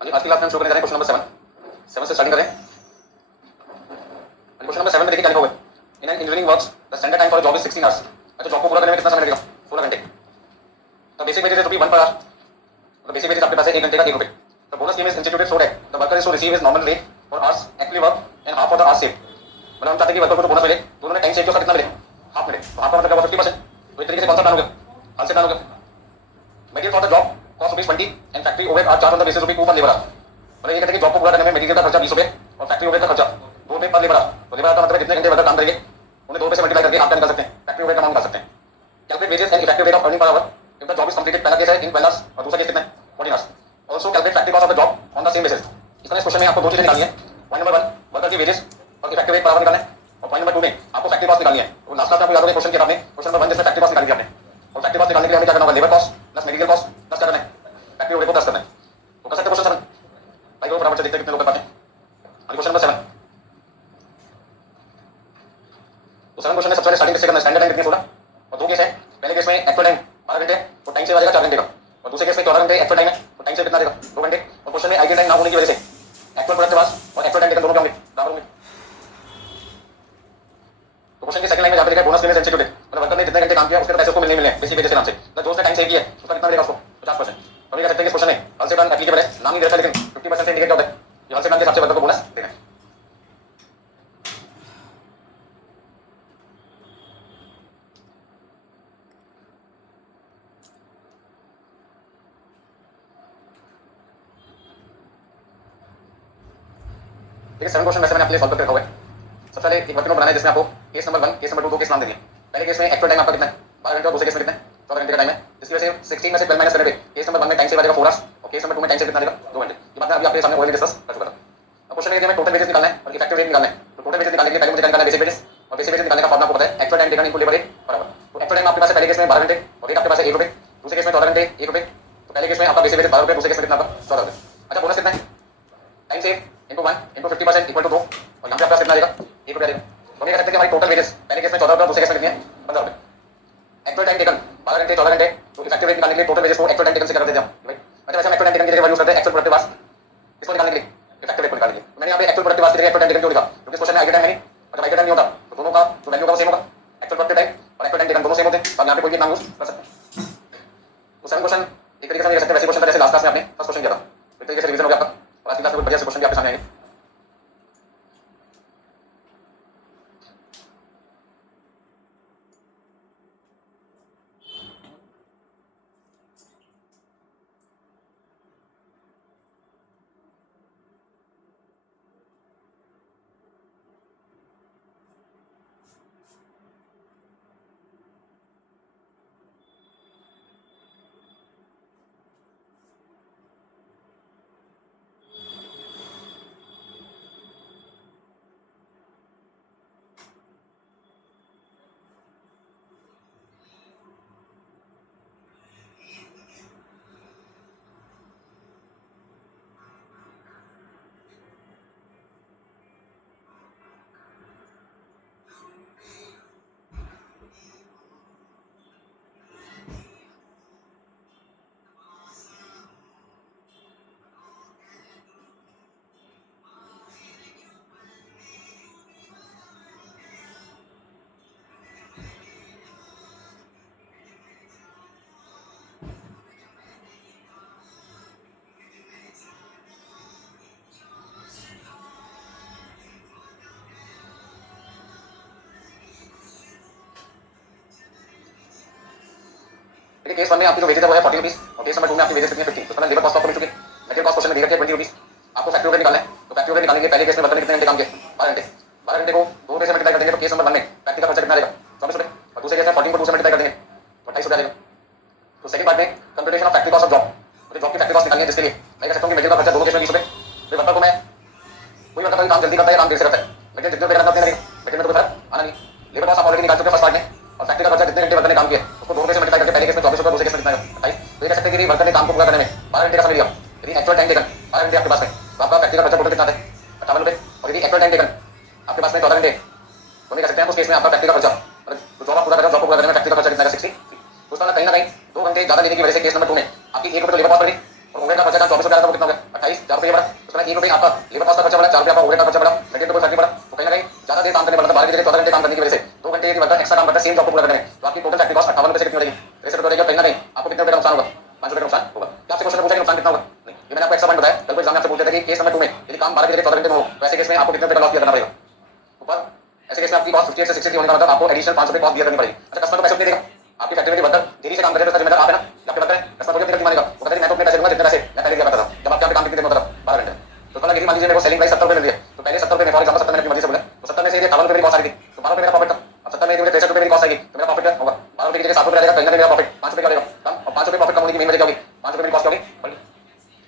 हाँ जी, आज की क्लास में हम शुरू करने जा रहे हैं क्वेश्चन नंबर 7 से स्टार्टिंग करें। क्वेश्चन नंबर 7 में देखिए क्या लिखा हुआ है। In an engineering works the standard time for job is 16 आवर्स। अच्छा, जॉब को पूरा करने में कितना समय लगेगा? 16 घंटे। The basic wages rupee 1 per hour. तो बेसिक वेजेस आपके पास है 1 घंटे का 1 रुपये। The bonus scheme is instituted so that the worker is to receive his normal rate for hours actually work and half for the hours save. मतलब हम चाहते हैं कि वर्कर को जो बोनस मिले तो उन्होंने टाइम सेव किया उसका कितना मिले? हाफ मिले। तो हाफ का मतलब क्या हुआ? 50%। तो इस तरीके से कौन सा प्लान हो गया? हाल से प्लान हो गया। Material for the job cost rupees 20 and factory overhead are charge on the basis rupee 2 per labour our. मतलब ये कहते हैं कि जॉब को पूरा करने में मटेरियल का खर्चा 20 रुपये और फैक्ट्री ओवरहेड का खर्चा 2 रुपये पर लेबर आवर। तो लेबर आवर का मतलब जितने घंटे वर्कर काम करेंगे उन्हें 2 रुपये से मल्टीप्लाई करके आप क्या निकाल सकते हैं? फैक्ट्री ओवरहेड का अमाउंट निकाल सकते हैं। Calculate wages and effective rate of earning per hour if the job is completed. पहला केस है इन 12 आवर्स और दूसरा केस कितना है? 14 hours. Also calculate factory cost of the job on the same basis. इसमें इस क्वेश्चन में आपको दो चीजें निकालनी है। पॉइंट नंबर 1 वर्कर की वेजेस और इफेक्टिव रेट पर आवर निकालना है और पॉइंट नंबर 2 में आपको फैक्ट्री कॉस्ट निकालनी है। तो लास्ट क्लास में आपको याद होगा क्वेश्चन किया आपने, क्वेश्चन नंबर 1 जिसमें फैक्ट्री कॉस्ट निकाली थी आपने। और फैक्ट्री कॉस्ट निकालने के लिए हमें क्या करना होगा? Labour cost plus material cost plus क्या करना है? फैक्ट्री ओवरहेड को प्लस करना है। तो कर सकते हैं क्वेश्चन 7 भाई, वो बराबर से देखते हैं कितने लोग कर पाते हैं। Question number 7। तो 7 क्वेश्चन में सबसे पहले स्टार्टिंग से करना है। स्टैंडर्ड टाइम कितनी है? 16 और दो केस है। पहले केस में एक्चुअल टाइम 12 घंटे तो टाइम सेव आ जाएगा 4 घंटे का। और दूसरे केस में 14 घंटे एक्चुअल टाइम है तो टाइम सेव कितना देगा? 2 घंटे। और क्वेश्चन में आइडियल टाइम ना होने की वजह से एक्चुअल प्रोडक्ट के पास और एक्चुअल टाइम टेकन दोनों क्या होंगे? बराबर होंगे। तो क्वेश्चन की सेकंड लाइन में जहां पे लिखा है बोनस स्कीम इज इंस्टीट्यूटेड, मतलब वर्कर ने जितने घंटे काम किया उसके पैसे उसको मिलने हैं बेसिक वेजेस के नाम से। तो जो उसने टाइम सेव किया है उसका कितना मिलेगा उसको? 50%। तो ये कह सकते हैं कि इस क्वेश्चन में हल से प्लान एप्लीकेबल है। नाम नहीं दे रखा लेकिन 50% से इंडिकेट क्या होता है? ये हल से प्लान के हिसाब से वर्कर को बोनस देना है। देखिए 7 क्वेश्चन वैसे मैंने आपके लिए सॉल्व करके रखा हुआ है। सबसे पहले एक वर्किंग नोट बनाना है जिसमें आपको केस नंबर 1 केस नंबर 2 दो केस नाम देंगे। पहले केस में एक्चुअल टाइम आपका कितना है? 12 घंटे और दूसरे केस में कितना है? 14 घंटे का टाइम है। इसकी वजह से 16 में से 12 माइनस करने पे केस नंबर 1 में टाइम सेव आ जाएगा 4 आवर्स और केस नंबर 2 में टाइम सेव कितना देगा? 2 घंटे। ये बात मैं अभी आपके सामने ऑलरेडी डिस्कस कर चुका था। अब क्वेश्चन में हमें टोटल वेजेस निकालना है और इफेक्टिव रेट निकालना है। तो टोटल वेजेस निकालने के लिए पहले मुझे निकालना है बेसिक वेजेस और बेसिक वेजेस निकालने का फॉर्मूला आपको पता है actual time taken into labour rate बराबर। तो एक्चुअल टाइम आपके पास है पहले केस में 12 घंटे और रेट आपके पास है 1 रुपए, दूसरे केस में 14 घंटे 1 रुपए। तो पहले केस में आपका बेसिक वेजेस 12 रुपए, दूसरे केस में कितना आपका? 14 रुपए। अच्छा, बोनस कितना है? Time save into 1 into 50% equal to 2 और यहां पे आपका कितना आएगा? 1 रुपया आएगा। तो हम ये कह सकते हैं कि हमारी टोटल वेजेस पहले केस में 14 रुपए और दूसरे केस में कितनी है? 15 रुपए। एक्चुअल टाइम टेकन 12 घंटे 14 घंटे तो इफेक्टिव रेट निकालने के लिए टोटल वेजेस को एक्चुअल टाइम टेकन से कर देते हैं हम भाई। अच्छा, वैसे हम एक्चुअल टाइम टेकन की जगह वैल्यू करते हैं एक्चुअल प्रोडक्टिव आवर्स इसको निकालने के लिए इफेक्टिव रेट को निकालने के लिए। मैंने यहां पे एक्चुअल प्रोडक्टिव आवर्स की जगह एक्चुअल टाइम टेकन क्यों लिखा? क्योंकि इस क्वेश्चन में आइडियल टाइम है नहीं। अगर आइडियल टाइम नहीं होता तो दोनों का जो वैल्यू होगा वो सेम होगा। एक्चुअल प्रोडक्टिव टाइम और एक्चुअल टाइम टेकन दोनों सेम होते हैं तो यहां पे कोई भी नाम यूज कर सकते हैं। तो 7 क्वेश्चन एक तरीके से हम ये कह सकते हैं वैसे क्वेश्चन जैसे लास्ट क्लास में आपने फर्स्ट क्वेश्चन किया था एक तरीके से रिवीजन हो गया आपका और आज की क्लास में कुछ बढ़िया से क्वेश्चन भी आपके सामने आएंगे। देखिए केस 1 में आपकी जो वेजेस है वो है 40 रुपीस और केस नंबर 2 में आपकी वेजेस कितनी है? 50। तो लेबर कॉस्ट आपको मिल चुकी है। मटेरियल कॉस्ट क्वेश्चन में दी रखी है 20 रुपीस। आपको फैक्ट्री ओवरहेड निकालना है। तो फैक्ट्री ओवरहेड निकालने के लिए पहले केस में वर्कर ने कितने घंटे काम किया? 12 घंटे। 12 घंटे को 2 रुपए से मल्टीप्लाई कर देंगे तो केस नंबर 1 में फैक्ट्री का खर्चा कितना आएगा? 24 रुपए। और दूसरे केस में 14 को 2 से मल्टीप्लाई कर देंगे तो 28 रुपए आएगा। तो सेकंड पार्ट में computation of factory cost of job, मुझे जॉब की फैक्ट्री कॉस्ट निकालनी है जिसके लिए मैं कह सकता हूं कि मटेरियल का खर्चा दोनों केस में 20 रुपए। तो वर्कर को मैं कोई वर्कर काम जल्दी करता है या काम देर से करता है मटेरियल जितने रुपए करना उतने लगेगा, मटेरियल में तो फर्क आना नहीं। लेबर कॉस्ट आप ऑलरेडी निकाल चुके हैं फर्स्ट पार्ट में और फैक्ट्री का खर्चा जितने घंटे वर्कर ने काम किया उसको 2 रुपए से मल्टीप्लाई करके पहले केस में 24 रुपए, दूसरे केस में कितना आएगा? 28। तो ये कह सकते हैं कि वर्कर ने काम को पूरा करने में 12 घंटे का समय लिया। यदि एक्चुअल टाइम टेकन 12 घंटे आपके पास में तो आपका फैक्ट्री का खर्चा टोटल कितना आता है? 58 रुपए। और यदि एक्चुअल टाइम टेकन आपके पास में 14 घंटे तो ये कह सकते हैं उस केस में आपका फैक्ट्री का खर्चा मतलब जॉब आप पूरा करेगा, जॉब को पूरा करने में फैक्ट्री का खर्चा कितना है? 60। तो उसका कहीं ना कहीं 2 घंटे ज्यादा लेने की वजह से केस नंबर 2 में आपकी 1 रुपए तो लेबर कॉस्ट पड़ गई और ओवरहेड का खर्चा 24 रुपए आता है वो कितना हो गया? 28। ₹4 बढ़ा, उसमें ₹1 आपका लेबर कॉस्ट का खर्चा बढ़ा, ₹4 आपका ओवरहेड का खर्चा बढ़ा, मटेरियल तो कोई फर्क नहीं पड़ा। तो कहीं ना कहीं ज्यादा देर काम करने पड़ता, 12 की जगह 14 घंटे काम करने की वजह से 2 घंटे यदि वर्कर एक्स्ट्रा काम करता है सेम जॉब को पूरा करने में, तो आपकी टोटल फैक्ट्री कॉस्ट ₹58 से कितनी हो जाएगी? ₹63 हो जाएगी। कहीं ना कहीं आपको कितने रुपए का नुकसान होगा? ₹5 का नुकसान होगा। क्या आपसे क्वेश्चन पूछा कि नुकसान कितना होगा? नहीं, ये मैंने आपको एक्स्ट्रा पॉइंट बताया। कल को एग्जाम में आपसे पूछते थे कि केस नंबर 2 में यदि काम 12 की जगह 14 घंटे में हो तो ऐसे केस में आपको कितने रुपए का लॉस दिया करना पड़ेगा? ऊपर ऐसे केस में आपकी कॉस्ट 58 से 63 होने का मतलब आपको एडिशनल ₹5 कॉस्ट दिया करनी पड़ेगी। अच्छा, कस्टमर को पैसे देगा, आपकी फैक्ट्री में वर्कर देरी से काम करे तो उसका जिम्मेदार आप है ना, आपके वर्कर है, कस्टमर को कितनी मानेगा? वो कहता है मैं तो अपने पैसे दूंगा जितने पैसे मैं पहले दिया करता था। जब आपके काम कितनी देर में होता था? 12 घंटे। तो पहले यदि मान लीजिए मेरे को सेलिंग प्राइस ₹70 मिल रही है, तो पहले ₹70 में फॉर एग्जांपल 70 मैंने अपनी मर्जी से बोला, तो 70 में से ये ₹58 मेरी कॉस्ट आ रही थी, तो ₹12 मेरा प्रॉफिट था। अब 70 में मुझे ₹63 मेरी कॉस्ट आएगी, तो मेरा प्रॉफिट क्या होगा? ₹12 की जगह ₹7 आ जाएगा, कहीं ना कहीं मेरा प्रॉफिट ₹5 का आएगा कम, और ₹5 प्रॉफिट कम होने की मेन वजह क्या होगी? ₹5 मेरी कॉस्ट क्या होगी?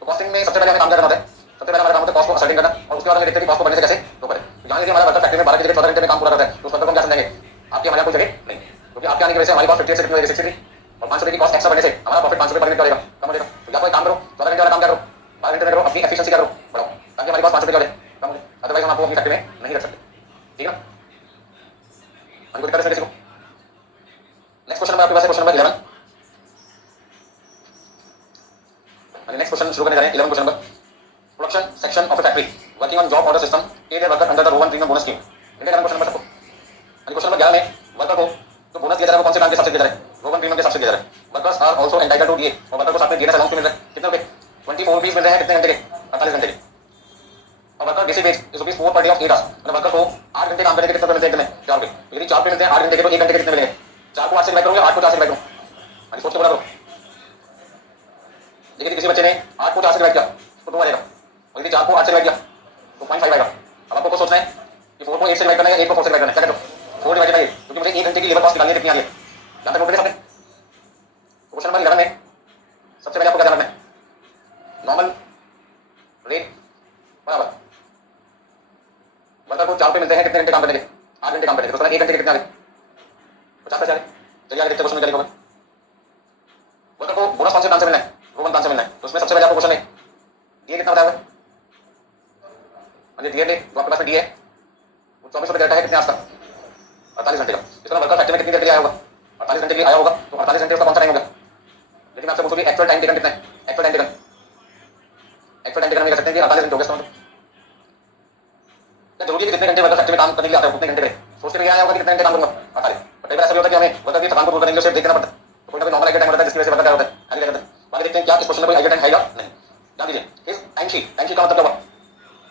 तो कॉस्टिंग में सबसे पहले हमें काम क्या करना होता है? सबसे पहले हमारा काम होता है कॉस्ट को असर्टेन करना, और उसके बाद हमें देखते हैं कि कॉस्ट को बढ़ने से कैसे रोका जाए। तो यहाँ यदि हमारा वर्कर फैक्ट्री में 12 की जगह 14 घंटे में काम पूरा करता है, तो उस वर्कर को हम क्या समझेंगे? आपकी हमारे कोई जगह नहीं, क्योंकि आपके आने की वजह से हमारी कॉस्ट 58 से कितनी हो जाएगी? 63, और ₹5 की कॉस्ट एक्स्ट्रा बढ़ने से हमारा प्रॉफिट ₹5 पर यूनिट का रहेगा, कम हो जाएगा। तो या कोई काम करो, 14 घंटे वाला काम क्या करो, 12 घंटे में करो, अपनी एफिशिएंसी क्या करो, बढ़ाओ, ताकि हमारी कॉस्ट ₹5 का हो जाए, कम हो जाए। अदरवाइज हम आपको अपनी फैक्ट्री में नहीं रख सकते, ठीक है ना? हमको दिक्कत है किसी को? नेक्स्ट क्वेश्चन नंबर आपके पास है, क्वेश्चन नंबर 11। नेक्स्ट क्वेश्चन शुरू करने जा रहे हैं। 11 question number, production section of a factory working on job order system pay their worker under the row 1 premium bonus scheme. देखिए क्वेश्चन नंबर सबको, क्वेश्चन नंबर 11 में वर्कर को जो बोनस दिया जा रहा है वो कौन से प्लान के हिसाब से दिया जा रहा है? रो 1 प्रीमियम के हिसाब से दिया जा रहा है। Workers are also entitled to DA, और वर्कर को साथ में डीए अलाउंस मिल रहा है। कितने रुपए? ₹24 मिल रहे हैं। कितने घंटे के? 48 घंटे के। और worker basic veg is ₹4 per day of 8 hours, मतलब वर्कर को 8 घंटे काम करने के कितने मिलते हैं? कितने? ₹4। यदि 4 मिलते हैं 8 घंटे के, तो 1 घंटे के कितने मिलेंगे? 4 को 8 से डिवाइड करोगे, 8 को 4 से डिवाइड करो, हां सोच के बोला करो। देखिए किसी बच्चे ने 8 को 4 से डिवाइड किया तो 2 आ जाएगा, और यदि 4 को 8 से डिवाइड किया तो 0.5 आएगा। अब आपको सोचना है कि 4 को 8 से डिवाइड करना है या 1 को 4 से डिवाइड करना है। क्या करो? 4 डिवाइडेड बाय 8, क्योंकि मुझे 1 घंटे की लेबर कॉस्ट निकालनी है, कितनी आ रही है? यहां तक नोट करें सबने। क्वेश्चन नंबर 11 में सबसे पहले आपको क्या करना है? नॉर्मल रेट बराबर वर्कर को 4 रुपए मिलते हैं कितने घंटे काम करने के? 8 घंटे काम करने के, तो 1 घंटे के कितने आ गए? 50 पैसे आ गए। चलिए आगे देखते हैं क्वेश्चन में क्या लिखा होगा। वर्कर को बोनस कौन से प्लान से मिलना है? रो 1 प्लान से मिलना है। तो उसमें सबसे पहले आपको क्वेश्चन में डीए कितना बताया हुआ है? डीए जो आपके पास में डीए है वो 24 रुपए देता है, कितने आज का? 48 घंटे का। इसका वर्कर फैक्ट्री में कितनी देर के लिए आया होगा? 48 घंटे के लिए आया होगा, तो 48 घंटे उसका कौन सा टाइम होगा? लेकिन आपसे पूछोगे एक्चुअल टाइम टेकन कितना है? एक्चुअल टाइम टेकन में कह सकते हैं कि 48 घंटे हो गए। क्या जरूरी है कि जितने घंटे वर्कर फैक्ट्री में काम करने के लिए आता है उतने घंटे करें? सोच के नहीं आया होगा कि कितने घंटे काम करूंगा? 48। बट कई बार ऐसा भी होता है कि हमें वर्कर की थकान को दूर करने के लिए सिर्फ देखना पड़ता है, तो कोई ना कोई नॉर्मल आइडिया टाइम होता है जिसकी वजह से वर्कर क्या होता है आगे क्या करता है। आगे देखते हैं क्या इस क्वेश्चन में कोई आइडिया टाइम है या नहीं। ध्यान दीजिए, इस टाइम शीट का मतलब क्या हुआ?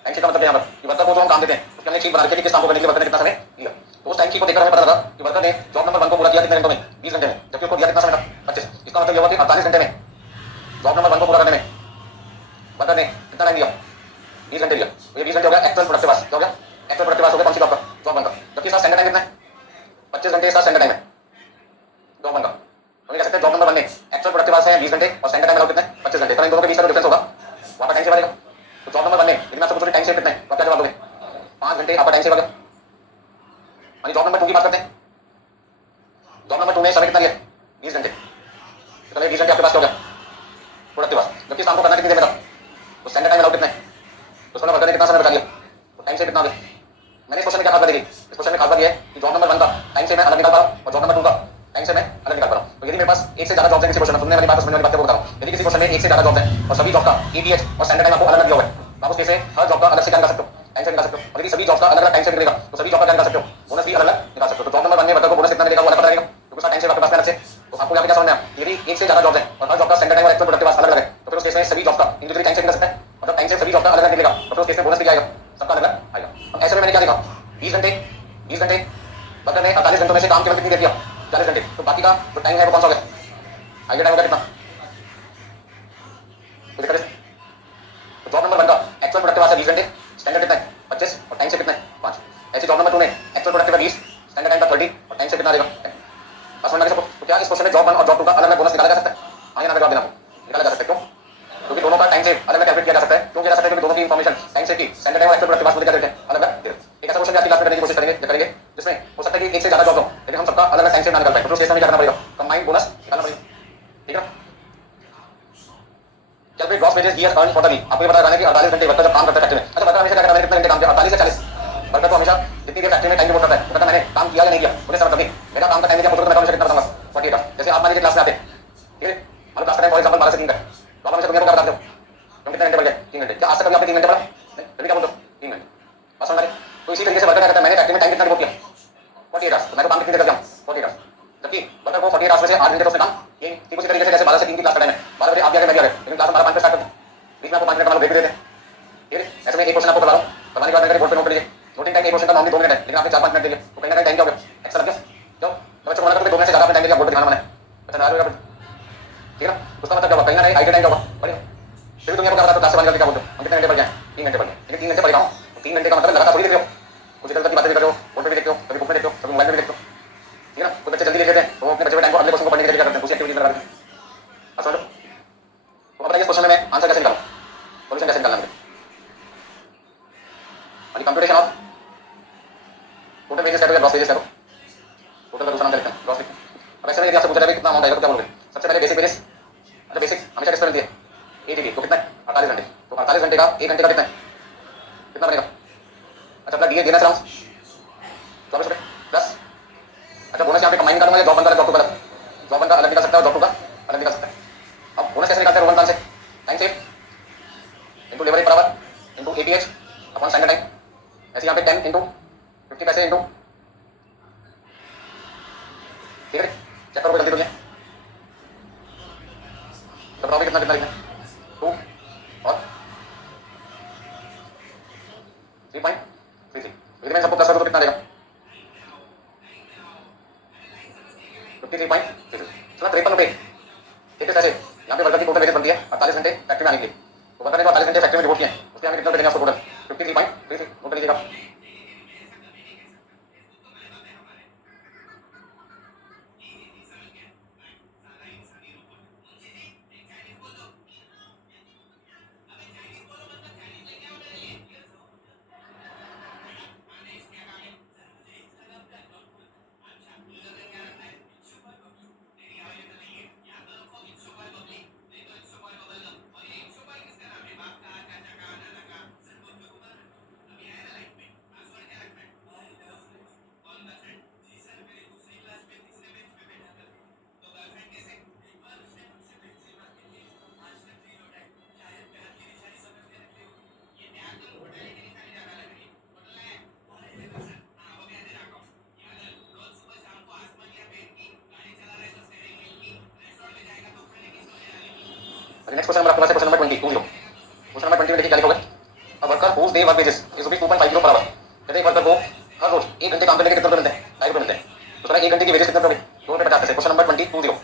टाइम शीट का मतलब यहाँ पर कि वर्कर को जो हम काम देते हैं उसके हमने शीट बना रखी है कि किस काम को करने के लिए वर्कर ने कितना समय लिया। तो उस टाइम शीट को देखकर हमें पता लगा कि वर्कर ने जॉब नंबर 1 को पूरा किया कितने घंटों में? 20 घंटे में, जबकि उसको दिया कितना समय था? 25। इसका मतलब यह हुआ कि 48 घंटे में जॉब नंबर 1 को पूरा करने में वर्कर ने कितना टाइम लिया? 20 घंटे लिया। तो ये 20 घंटे हो गया एक्चुअल प्रोडक्टिव आवर्स। क्या हो गया? एक्चुअल प्रोडक्टिव आवर्स हो गया कौन सी जॉब का? जॉब 1 का। जबकि इसका स्टैंडर्ड टाइम कितना है? 25 घंटे इसका स्टैंडर्ड टाइम है जॉब 1 का। तो ये कह सकते हैं जॉब नंबर 1 में एक्चुअल प्रोडक्टिव आवर्स है 20 घंटे और स्टैंडर्ड टाइम अलाउड कितना है? 25 घंटे। तो इन दोनों के बीच का जो डिफरेंस होगा वहां पर टाइम सेव आएगा। तो जॉब नंबर 1 में लेकिन आपसे पूछोगे टाइम सेव कितना है, तो आप क्या जवाब दोगे? 5 घंटे आपका टाइम सेव आ गया। यानी जॉब नंबर 2 की बात करते हैं। जॉब नंबर 2 में समय कितना लिया? 20 घंटे। तो चलिए 20 घंटे आपके पास क्या हो गया? Productive hours. जबकि इस काम को करना कितनी देर में था? तो स्टैंडर्ड टाइम अलाउड कितना है? तो उसमें वर्कर ने कितना समय बता दिया? तो टाइम सेव कितना आ गया? मैंने इस क्वेश्चन में क्या खास बात देखी? इस क्वेश्चन में खास बात ये है कि जॉब नंबर 1 का टाइम से मैं अलग निकाल पा रहा हूं और जॉब नंबर 2 का टाइम से मैं अलग निकाल पा रहा हूं। तो यदि मेरे पास एक से ज्यादा जॉब्स हैं किसी क्वेश्चन में, सुनने वाली बात समझने वाली बात को बता रहा हूं, यदि किसी क्वेश्चन में एक से ज्यादा जॉब्स हैं और सभी जॉब का ईटीएच और स्टैंडर्ड टाइम आपको अलग अलग दिया हुआ है, तो आप उस केस में हर जॉब का अलग से क्या निकाल सकते हो? टाइम से निकाल सकते हो। और यदि सभी जॉब्स का अलग अलग टाइम से निकलेगा तो सभी जॉब का क्या निकाल सकते हो? बोनस भी अलग अलग निकाल सकते हो। तो जॉब नंबर 1 में वर्कर को बोनस कितना मिलेगा वो अलग पता रहेगा, क्योंकि उसका टाइम से आपके पास में अलग से। तो आपको यहाँ पे क्या समझना है? यदि एक से ज्यादा जॉब्स हैं और हर जॉब का स्टैंडर्ड टाइम और एक्चुअल प्रोडक्टिव आवर्स अलग अलग है, तो फिर उस केस में सभी जॉब्स का इंडिविजुअली टाइम से निकल सकता है, मतलब टाइम से सभी जॉब का अलग अलग निकलेगा, तो फिर उस केस में बोनस भी क्या आएगा? सबका अलग अलग आएगा। अब ऐसे में मैंने क्या देखा? 20 घंटे वर्कर ने 48 घंटों में से काम केवल कितनी देर किया? 40 घंटे। तो बाकी का जो टाइम है वो कौन सा हो गया? आइडिया टाइम होगा कितना? तो देखा तो जॉब नंबर 1 का एक्चुअल प्रोडक्टिव आवर्स है 20 घंटे, स्टैंडर्ड कितना है? 25 और टाइम से कितना है? 5। ऐसे जॉब नंबर 2 में एक्चुअल प्रोडक्टिव है 20, स्टैंडर्ड टाइम का 30 और टाइम से कितना आएगा? बस समझ में आ गया सबको? तो क्या इस क्वेश्चन में जॉब 1 और जॉब 2 का अलग अलग बोनस निकाला जा सकता है? हाँ या ना जवाब देना। निकाला जा सकता है। क्यों? क्योंकि दोनों का टाइम से अलग अलग कैलकुलेट किया जा सकता है। क्यों किया जा सकता है? क्योंकि दोनों की इंफॉर्मेशन टाइम से की स्टैंडर्ड टाइम और एक्चुअल प्रोडक्टिव आवर्स में क्या देते हैं? अलग अलग देते हैं। एक ऐसा क्वेश्चन आज की क्लास में करने की कोशिश करेंगे जिसमें हो सकता है कि एक से ज्यादा जॉब हो लेकिन हम सबका अलग अलग टाइम से ना निकाल पाए, तो उस केस में क्या करना पड़ेगा? कंबाइंड बोनस निकालना पड़ेगा। ठीक है? Calculate gross wages year earn for the week. आपको ये पता लगाना है कि 48 घंटे वर्कर जब काम करता है फैक्ट्री में। अच्छा, वर्कर हमेशा क्या करता है? कितने घंटे काम किया? 48 से 40। वर्कर तो हमेशा जितनी देर फैक्ट्री में टाइम रिपोर्ट करता है वो कहता है मैंने काम किया या नहीं किया, मुझे समझ नहीं मेरा काम का टाइम किया, तो मैं हमेशा कितना बताऊंगा? 48 का। जैसे आप मान लीजिए क्लास में आते ठीक है, मतलब क्लास का टाइम फॉर एग्जांपल 12 से 3 का, तो आप हमेशा दुनिया को क्या बताते हो? तुम कितने घंटे पढ़ गए? 3 घंटे। क्या आज तक 48 आवर्स, तो मैं तो काम कितनी देर करता हूँ 48 आवर्स, जबकि वर्कर को 48 आवर्स में से 8 घंटे तो उसने काम ये ठीक उसी तरीके से जैसे 12 से 3 की क्लास का टाइम है, 12 बजे आप भी आ गए मैं भी आ गया, लेकिन क्लास हम 12:05 पे स्टार्ट करते हैं, बीच में आपको 5 मिनट का ब्रेक भी देते हैं, ठीक है। ऐसे में एक क्वेश्चन आपको बता रहा हूँ, करवाने के बाद मेरे बोर्ड पे नोट करिए, नोटिंग टाइम एक क्वेश्चन का नॉर्मली 2 मिनट है, लेकिन आपने 4-5 मिनट दे लिए तो कहीं ना कहीं टाइम क्या हो गया, एक्स्ट्रा लग गया, क्यों तो बच्चों को मना करते 2 मिनट से ज़्यादा अपने टाइम दिया बोर्ड पे दिखाना मैंने, अच्छा ना होगा, ठीक है ना, उसका मतलब क्या होगा, कहीं ना कहीं आई टाइम क्या होगा बढ़िया, फिर तुम ये क्या बताते हो 10 से 12 क्या बोलते हो, हम कितने घंटे पढ़ गए 3 घंटे पढ़ गए, लेकिन 3 घंटे पढ़ रहा हूँ, 3 घंटे का मतलब लगातार थोड़ी देख रहे हो, कुछ इधर उधर की बातें भी कर रहे हो, बोर्ड पे भी देखते हो, कभी बुक में देखते हो, कभी मोबाइल में भी देखते हो, ठीक है ना, कुछ बच्चे जल्दी लिख लेते हैं तो वो अपने बचे हुए टाइम को अगले क्वेश्चन को पढ़ने के लिए क्या करते हैं, उसी एक्टिविटी में लगा देते हैं, आप समझो। तो अब बताइए इस क्वेश्चन में मैं आंसर कैसे निकालूं, सॉल्यूशन कैसे निकालना मुझे, यानी कंप्यूटेशन ऑफ टोटल पेजेस करो या ग्रॉस पेजेस करो, टोटल का दूसरा नाम क्या लिखते हैं ग्रॉस लिखते हैं। अब ऐसे में यदि आपसे पूछा जाए कितना अमाउंट आएगा तो क्या बोलोगे, सबसे पहले बेसिक पेजेस, अच्छा बेसिक हमेशा किस तरह दिए एटीडी तो कितना है 48 घंटे, तो 48 घंटे का 1 घंटे का कितना है, कितना बनेगा, अच्छा अपना डीए देना राउंड 24 रुपये प्लस, अच्छा बोनस यहाँ पे कंबाइन करूंगा या जॉब बनता है जॉब टू का, जॉब बनता अलग निकल सकता है और जॉब टू का अलग निकल सकता है। अब बोनस कैसे निकालते हैं रोमन से, time save into leverage per hour into ATH upon standard time, ऐसे यहाँ पे 10 इंटू 50 पैसे इंटू, ठीक है चेक करो जल्दी दुनिया, तो बताओ कितना कितना लिखना है 2 और 3.33, यदि मैं सबको प्लस कर दूं तो कितना देगा 53.33, चलो 53 रुपये, ठीक है कैसे यहाँ पे वर्कर की टोटल वेजेस बनती है 48 घंटे फैक्ट्री में आने के लिए, तो वर्कर ने 48 घंटे फैक्ट्री में डिवोट किए हैं, उसके हमें कितना देंगे आपको टोटल 53.33, नोट कर लीजिएगा। नेक्स्ट क्वेश्चन नंबर आपके पास है, क्वेश्चन नंबर 20 क्वेश्चन नंबर 20 में देखिए क्या लिखोगे, a worker whose day work wages is rupees 2.50 per our, कहते हैं वर्कर को हर रोज 1 घंटे काम करने के कितने रुपए मिलते हैं 2.5 रुपए मिलते हैं, तो सर 1 घंटे की वेजेस कितने रुपए 2 रुपए 50 पैसे, question number 20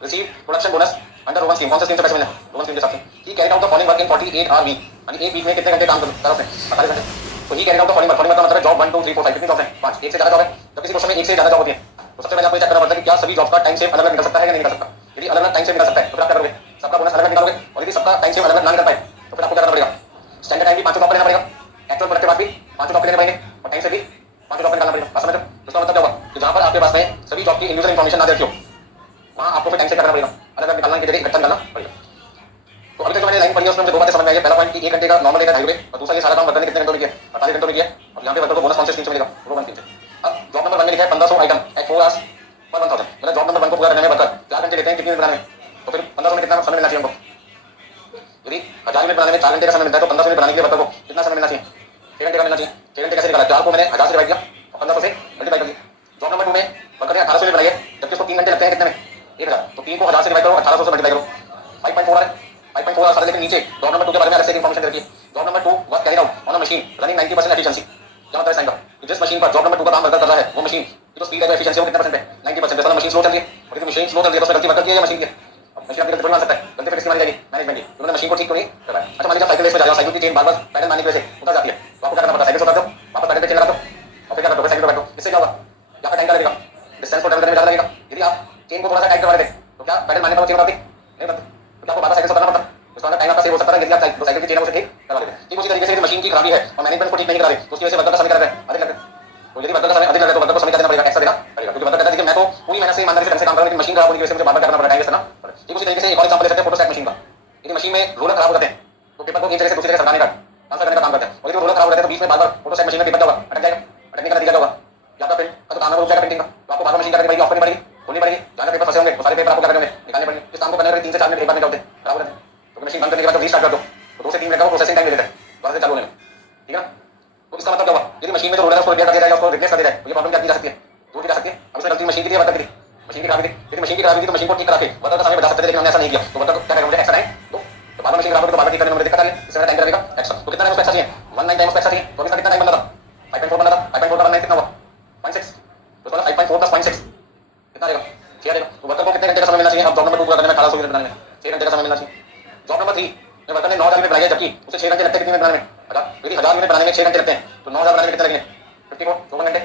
receive production bonus under Rowan scheme, कौन सा स्कीम से पैसे मिले रोवन स्कीम के हिसाब से, he carried out the following work in 48 hour week, यानी एक वीक में कितने घंटे काम करा उसने 48 घंटे, तो ही carried out the following work, following का मतलब है जॉब 1 2 3 4 5 कितनी जॉब है 5, एक से ज्यादा जॉब है, जब किसी क्वेश्चन में एक से ज्यादा जॉब होती है तो सबसे पहले आपको ये चेक करना पड़ता है कि क्या सभी जॉब्स का टाइम सेव अलग अलग निकल सकता है या नहीं निकल सकता, यदि अलग अलग टाइम सेव निकल सकता है तो फिर आप क्या करोगे सबका बोनस अलग अलग निकालोगे, और यदि सबका टाइम सेव अलग अलग ना निकल पाए तो फिर आपको क्या करना पड़ेगा स्टैंडर्ड टाइम भी 5 जॉब पर लेना पड़ेगा, एक्चुअल प्रोडक्ट के बाद भी 5 जॉब लेने पड़ेंगे और टाइम से भी 5 जॉब निकालना पड़ेगा, बस समझो। इसका मतलब क्या होगा कि जहां पर आपके पास में सभी जॉब की इंडिविजुअल इन्फॉर्मेशन ना देखी हो वहां आपको फिर टाइम से करना पड़ेगा, अलग अलग निकालने की जगह इकट्ठा निकालना पड़ेगा। तो अभी तक जो मैंने लाइन पढ़ी है उसमें मुझे दो बातें समझ में आई है, पहला पॉइंट कि 1 घंटे का नॉर्मल लेगा 2.5 रुपए और दूसरा ये सारा काम वर्कर ने कितने घंटों में किया 48 घंटों में किया, और यहाँ पे वर्कर को बोनस कौन से स्कीम से मिलेगा रोवन स्कीम से। अब जॉब नंबर 1 में लिखा है 1500 आइटम एट 4 आवर्स पर 1000, मतलब जॉब नंबर 1 को पूरा करने में वर्कर 4 घंटे लेते हैं कितने बनाने में, तो फिर 1500 में कितना समय मिलना चाहिए हमको, यदि 1000 मिनट बनाने में 4 घंटे का समय मिलता है तो 1500 मिनट बनाने के लिए वर्कर को कितना समय मिलना चाहिए 6 घंटे का मिलना चाहिए। 6 घंटे कैसे निकाला, 4 को मैंने 1000 से डिवाइड किया और 1500 से मल्टीप्लाई कर दिया। जॉब नंबर 2 में वर्कर ने 1800 मिनट बनाई है जबकि उसको 3 घंटे लगते हैं कितने में 1000, तो 3 को 1000 से डिवाइड करो 1800 से मल्टीप्लाई करो 5.4 आ रहा है 5.4 आ रहा है, लेकिन नीचे जॉब नंबर 2 के बारे में अलग से इन्फॉर्मेशन दे रखी है, job number 2 was carried out on a machine running 90% एफिशिएंसी, क्या मतलब है साइन का, जिस मशीन पर जॉब नंबर 2 का काम वर्कर कर रहा है वो मशीन की जो स्पीड है एफिशिएंसी वो कितने परसेंट है 90%, मतलब मशीन स्लो चल रही है, और यदि मशीन स्लो चल रही है तो उसमें गलती वर्कर की है या मशीन की है, अब मशीन अपनी गलती थोड़ी मान सकता है, गलती फिर किसकी मानी जाएगी मैनेजमेंट की, उन्होंने मशीन को ठीक क्यों नहीं कराया। अच्छा मान लीजिए साइकिल रेस में जा रहे हो, साइकिल की चेन बार-बार पैडल मारने की वजह से उतर जाती है तो आपको क्या करना पड़ता है साइकिल से उतर दो वापस पैडल पे चेन लगा दो और फिर क्या करते हो साइकिल पे बैठो, इससे क्या होगा यहाँ पे टाइम क्या लगेगा डिस्टेंस को ट्रैवल करने में ज़्यादा लगेगा, यदि आप चेन को थोड़ा सा टाइट करवा देते तो क्या पैडल मारने पर चेन उतरती नहीं उतरती, तो क्या आपको बार-बार साइकिल से उतरना पड़ता, उसका टाइम आपका सेव हो सकता है यदि आप साइकिल की चेन को ठीक करवा देते। ठीक उसी तरीके से यदि मशीन की खराबी है और मैनेजमेंट को ठीक नहीं करा रहे तो उसकी वजह से वर्कर का समय क्या लग रहा है अधिक लग रहा है, तो यदि वर्कर का समय अधिक लगे तो वर्कर को समय क्या देना पड़ेगा एक्स्ट्रा देना पड़ेगा, क्योंकि वर्कर कहता है कि मैं तो पूरी मेहनत से ईमानदारी से ढंग से काम कर रहा हूं लेकिन मशीन खराब होने की वजह से मुझे बार-बार क्या करना पड़ रहा है टाइम वेस्ट करना पड़ रहा है। ठीक उसी तरीके से एक और एग्जांपल ले सकते हैं फोटोस्टैट मशीन का, यदि मशीन में रोलर खराब हो जाते हैं तो पेपर को एक जगह से दूसरी जगह सरकाने का ट्रांसफर करने का काम करते हैं, और यदि रोलर खराब हो जाते हैं तो बीच में बार-बार फोटोस्टैट मशीन में पेपर क्या होगा अटक जाएगा, अटकने का नतीजा क्या होगा या तो प्रिंट का तो काम रुक जाएगा प्रिंटिंग का, तो आपको बार-बार मशीन करनी पड़ेगी ऑफ करनी पड़ेगी खोलनी पड़ेगी, जहां पेपर फंसे होंगे वो सारे पेपर आपको क्या करने होंगे निकालने पड़ेंगे, इस काम को करने के लिए 3 से 4 मिनट एक बार में क्या होते हैं खराब हो जाते हैं, तो मशीन बंद करने के बाद जब रीस्टार्ट कर दो तो 2 से 3 मिनट का प्रोसेसिंग टाइम ले लेता है दोबारा से चालू होने में, ठीक है ना। तो इसका मतलब क्या हुआ यदि मशीन में जो रोलर है उसको रिपेयर कर दिया जाए उसको रिप्लेस कर दिया जाए तो ये प्रॉब्लम क्या की जा सकती है दूर की जा सकती है। अब इसमें गलती मशीन की थी या वर्कर की थी? मशीन की खराबी थी। यदि मशीन की खराबी थी तो मशीन को ठीक करा के वर्कर का समय बचा सकते थे, लेकिन हमने ऐसा नहीं किया। तो वर्कर को क्या करेगा? मुझे एक्स्ट्रा टाइम दो। तो बार बार मशीन खराब होगी तो बार बार ठीक करने में मुझे दिक्कत आ रही है, इससे मेरा टाइम लगेगा एक्स्ट्रा। तो कितना टाइम उसको एक्स्ट्रा चाहिए? 19 टाइम उसको एक्स्ट्रा चाहिए। तो अभी इसका कितना टाइम बना था? 5.4 बना था। 5.4 का 19 कितना हुआ? 0.6। तो उसका 5.4 प्लस 0.6 कितना आएगा? 6 आएगा। तो वर्कर को कितने घंटे का समय मिलना चाहिए? अब जॉब नंबर 2 पूरा करने में 1800 यूनिट बनाने में 6 घंटे का समय मिलना चाहिए। जॉब नंबर 3 में वर्कर ने 9000 यूनिट बनाई है, जबकि उसे 6 घंटे लगते हैं कितने यूनिट बनाने में? यदि 1000 यूनिट बनाने में 6 घंटे लगते हैं तो 9000 बनाने में कितने लगेंगे? 54 54 घंटे।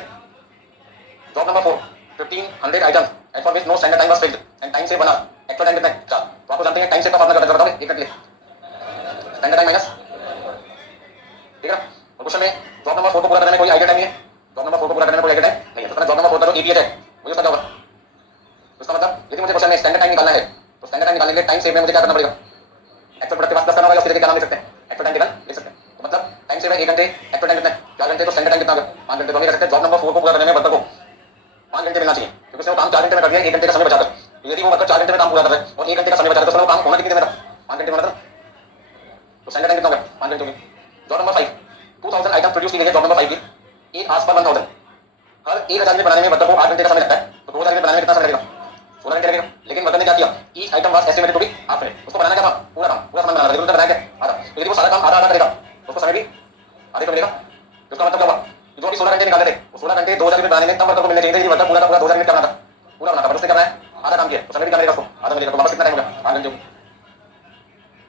Job number 4 1500 items and for which no standard time was fixed and time से बना एक्चुअल टाइम कितना है? 4। तो आपको जानते हैं टाइम से का फॉर्मूला बताओगे 1 मिनट के लिए। स्टैंडर्ड टाइम माइनस, ठीक है ना? और क्वेश्चन में जॉब नंबर 4 को पूरा करने में कोई आइडिया टाइम नहीं है। जॉब नंबर 4 को पूरा करने में कोई आइडिया टाइम नहीं है। तो जॉब नंबर 4 का जो ईपीएच है मुझे उसका क्या होगा? तो इसका मतलब यदि मुझे क्वेश्चन में स्टैंडर्ड टाइम निकालना है तो स्टैंडर्ड टाइम निकालने के लिए टाइम सेव में मुझे क्या करना पड़ेगा? एक्चुअल प्रोडक्ट के पास प्लस करना होगा, उसके जगह क्या नाम लिख सकते हैं? एक्चुअल टाइम टेबल लिख सकते हैं। तो मतलब टाइम सेव है 1 घंटे, एक्चुअल टाइम कितना है? 4 घंटे। तो स्टैंडर्ड टाइम कितना होगा? 5 घंटे। तो हम ये कह सकते हैं जॉब नंबर 4 को पूरा करने में वर्कर को 5 घंटे मिलना चाहिए, क्योंकि उसने वो काम 4 घंटे में कर दिया 1 घंटे का समय बचाकर। तो यदि वो वर्कर 4 घंटे में काम पूरा कर रहा है और 1 घंटे का समय बचा रहा है तो उसमें वो काम होना कितनी देर में था? 5 घंटे में होना था। तो स्टैंडर्ड टाइम कितना होगा? 5 घंटे होगी। जॉब नंबर 5 2000 आइटम प्रोड्यूस की गई है। जॉब नंबर 5 की 8 आवर्स पर 1000। हर 1000 यूनिट बनाने में वर्कर को 8 घंटे का समय लगता है, तो 2000 यूनिट बनाने में कितना समय लगेगा? 16 घंटे लगेगा। लेकिन वर्कर ने क्या किया? Each item was estimated to be half minute. उसको बनाना क्या था? पूरा काम, पूरा सामान बनाना था, लेकिन उसने बनाया क्या? आधा। तो यदि वो सारा काम आधा आधा करेगा तो उसको समय भी आधे का मिलेगा। तो उसका मतलब क्या हुआ? जो भी 16 घंटे निकाले थे वो 16 घंटे 2000 यूनिट बनाने में तब वर्कर को मिलने चाहिए थे, यदि वर्कर पूरा का पूरा 2000 यूनिट करना था, पूरा बनाना था, पर उसने करना है आधा काम किया, तो समय भी क्या मिलेगा उसको? आधा मिलेगा। तो वापस कितना टाइम होगा? 8 घंटे।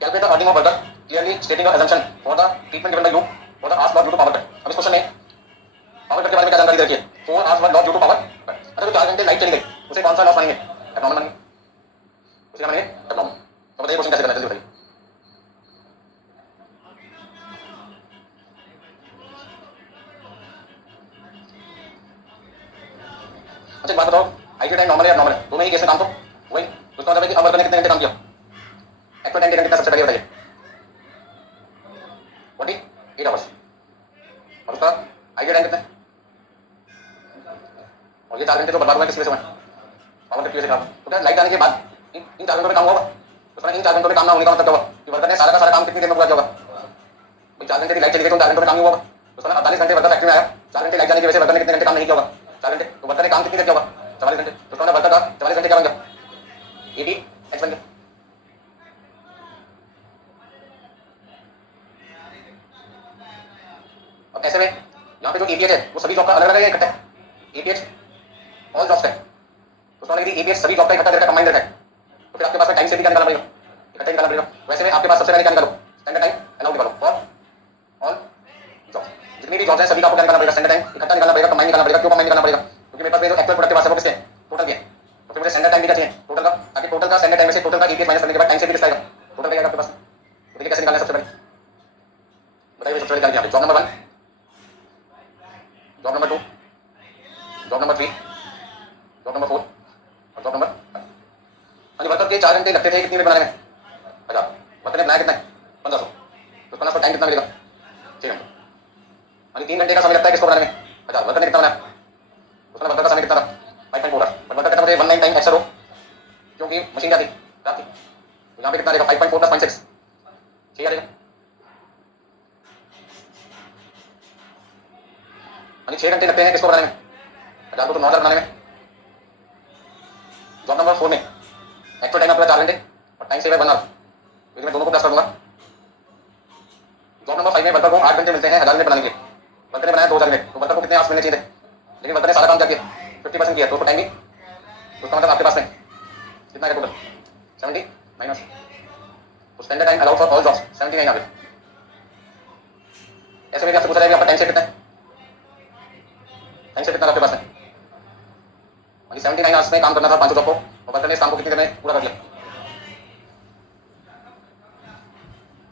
Calculate the earning of worker clearly stating your assumption for the treatment given by you for the hours lost due to power cut. अब इस क्वेश्चन में पावर कट के बारे में क्या जानकारी रखी है? 4 hours were lost due to power cut. अच्छा, तो 4 घंटे लाइट चली गई, उसे कौन सा लॉस मानेंगे? एब्नॉर्मल मानेंगे। उसे क्या मानेंगे? एब्नॉर्मल। तो बताइए क्वेश्चन कैसे करना है, जल्दी बताइए। अच्छा, एक बात बताओ, आईटी टाइम नॉर्मल है या एब्नॉर्मल है? दोनों ही केस में काम तो वही। तो इसका मतलब है कि अब वर्कर ने कितने घंटे काम किया? एक्चुअल टाइम कितना सबसे पहले बताइए? 48 आवर्स। और उसका आईटी टाइम कितना है? और ये 4 घंटे जो बर्बाद हुआ है किस वजह से हुआ है? पावर कट की वजह से खराब। तो क्या लाइट आने के बाद इन 4 घंटों में काम होगा? तो इन 4 घंटों में काम ना होने का मतलब क्या होगा? कि वर्कर ने सारा का सारा काम कितनी देर में पूरा किया होगा? भाई 4 घंटे की लाइट चली गई तो 4 घंटों में काम नहीं हुआ होगा। तो उसका 48 घंटे वर्कर फैक्ट्री में आया, 4 घंटे लाइट जाने की वजह से वर्कर ने कितने घंटे काम नहीं किया होगा? 4 घंटे। तो वर्कर ने काम कितनी देर किया होगा? 44 घंटे। तो उसका वर्कर का 44 घंटे क्या बन गया? 80 एच बन गया। अब ऐसे में यहाँ पे जो ईपीएच है वो सभी जॉब का अलग अलग है, इकट्ठा है? ईपीएच ऑल जॉब्स का है। तो उसका यदि ईपीएच सभी जॉब का इकट्ठा करके कंबाइन रहता है तो फिर आपके पास में टाइम से भी क्या निकालना पड़ेगा? इकट्ठा निकालना पड़ेगा। वैसे में आपके पास सबसे पहले क्या निकालो? स्टैंडर्ड टाइम अलाउड निकालो और ऑल जॉब, जितनी भी जॉब्स हैं सभी का आपको क्या निकालना पड़ेगा? स्टैंडर्ड टाइम इकट्ठा निकालना पड़ेगा, कंबाइन निकालना पड़ेगा। क्यों कंबाइन निकालना पड़ेगा? क्योंकि मेरे पास में जो एक्चुअल प्रोडक्ट के पास है वो किसके हैं? टोटल के हैं। तो फिर मुझे स्टैंडर्ड टाइम भी क्या चाहिए? टोटल का, ताकि टोटल का स्टैंडर्ड टाइम में से टोटल का ईपीएच माइनस करने के बाद टाइम से भी कितना आएगा? टोटल आएगा आपके पास। तो देखिए कैसे निकालना है सबसे पहले, बताइए सबसे पहले क्या? Job number 1, job number 2, job number 3, job number 4 और जॉब नंबर 5। हाँ, वर्कर के 4 घंटे लगते थे कितनी देर बनाने में? 1000। वर्कर ने बनाया कितना है? 1500। तो 1500 टाइम कितना मिलेगा? 6 घंटे। हाँ, 3 घंटे का समय लगता है किसको बनाने में? 1000। वर्कर ने कितना बनाया? उसका वर्कर का समय कितना था? 5.4 आवर्स। बट वर्कर कहता मुझे 19 टाइम एक्स्ट्रा हो, क्योंकि मशीन क्या थी? खराब थी। तो यहाँ पे कितना रहेगा? 5.4 प्लस 0.6 6 आ जाएगा। हाँ, 6 घंटे लगते हैं किसको बनाने में? 1000 को। तो 9000 बनाने में। जॉब नंबर 4 में एक्चुअल टाइम आपका 4 घंटे और टाइम सेव है 1 आवर, क्योंकि मैं दोनों को प्लस कर दूंगा। जॉब नंबर 5 में वर्कर को 8 घंटे मिलते हैं 1000 यूनिट बनाने के लिए। वर्कर ने बनाया 2000 यूनिट, तो वर्कर को कितने आवर्स मिलने चाहिए थे? लेकिन वर्कर ने सारा काम क्या किया? 50% किया, तो उसको टाइम भी, तो उसका मतलब आपके पास में कितना है टोटल? 79 आवर्स। तो standard time allowed for all jobs 79 आवर्स। ऐसे में भी आपसे पूछा जाएगा आपका टाइम से कितना है? टाइम से कितना आपके पास है? 79 आवर्स में काम करना था 500 जॉब को, और वर्कर ने इस काम को कितनी देर में पूरा कर दिया?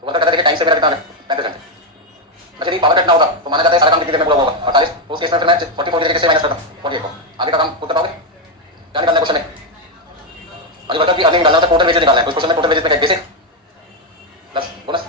तो वर्कर कहता है कि टाइम से मेरा कितना है? 35 घंटे। अच्छा, यदि पावर कट ना होगा तो माना जाता है सारा काम कितनी देर में पूरा होगा? 48। तो उस केस में फिर मैं 44 तरीके से माइनस करता हूँ 48 को। आगे का काम खुद कर पाओगे? क्या निकालना है क्वेश्चन में? मुझे वर्कर की अर्निंग निकालना था, टोटल वेजेस निकालना है। उस क्वेश्चन में टोटल वेजेस में क्या? Basic plus bonus.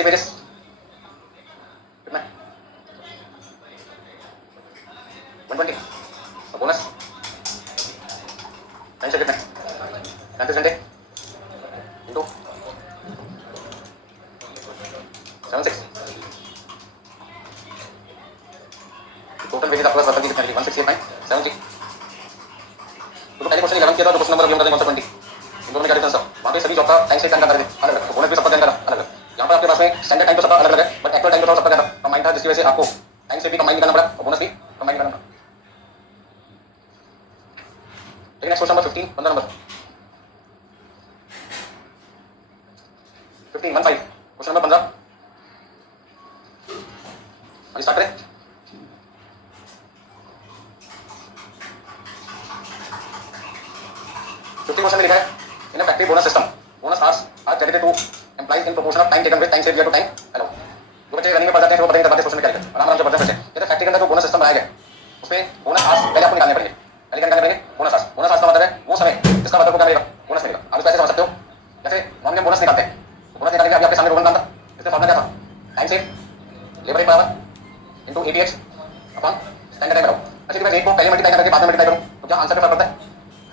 Basic wages कितना 120 और बोनस टाइम से कितने 35 घंटे इंटू 76 टोटल वेजेस आपके पास वर्कर की कितनी थी 168.70। तो पहले क्वेश्चन 11 किया था तो क्वेश्चन नंबर अभी हम करते हैं 120 इन दोनों में क्या डिफरेंस है वहाँ पे सभी जॉब का टाइम सेट अलग अलग तो बोनस भी सबका अलग अलग यहाँ पर आपके पास में स्टैंडर्ड टाइम तो सबका अलग अलग है बट एक्चुअल टाइम तो सबका कंबाइन था जिसकी वजह से आपको टाइम से भी कंबाइन करना पड़ा और बोनस भी कंबाइन करना पड़ा। लेकिन नेक्स्ट क्वेश्चन नंबर 15 15 नंबर 15 क्वेश्चन नंबर 15 अभी स्टार्ट करें। 50 क्वेश्चन में लिखा है in factory bonus system bonus hours are credited to employees in proportion of time taken with time save to time hello जो बच्चे रनिंग में पढ़ जाते हैं वो पता नहीं करते क्वेश्चन में क्या लिखा है आराम से पढ़ते हैं कहते फैक्ट्री के अंदर जो बोनस सिस्टम बनाया गया उसमें बोनस आवर्स पहले आपको निकालने पड़ेंगे पहले क्या निकालने पड़ेंगे बोनस आवर्स का मतलब है वो समय जिसका वर्कर को क्या मिलेगा बोनस मिलेगा आप इसको ऐसे समझ सकते हो जैसे नॉमिनल बोनस निकालते हैं बोनस निकालने के अभी आपके सामने रोमन काम था इसका फॉर्मूला क्या था time save labour power into ATH upon standard time लगाओ। अच्छा मैं रेट को पहले मल्टीप्लाई करके बाद में मल्टीप्लाई करूं तो क्या आंसर का फर्क पड़ता है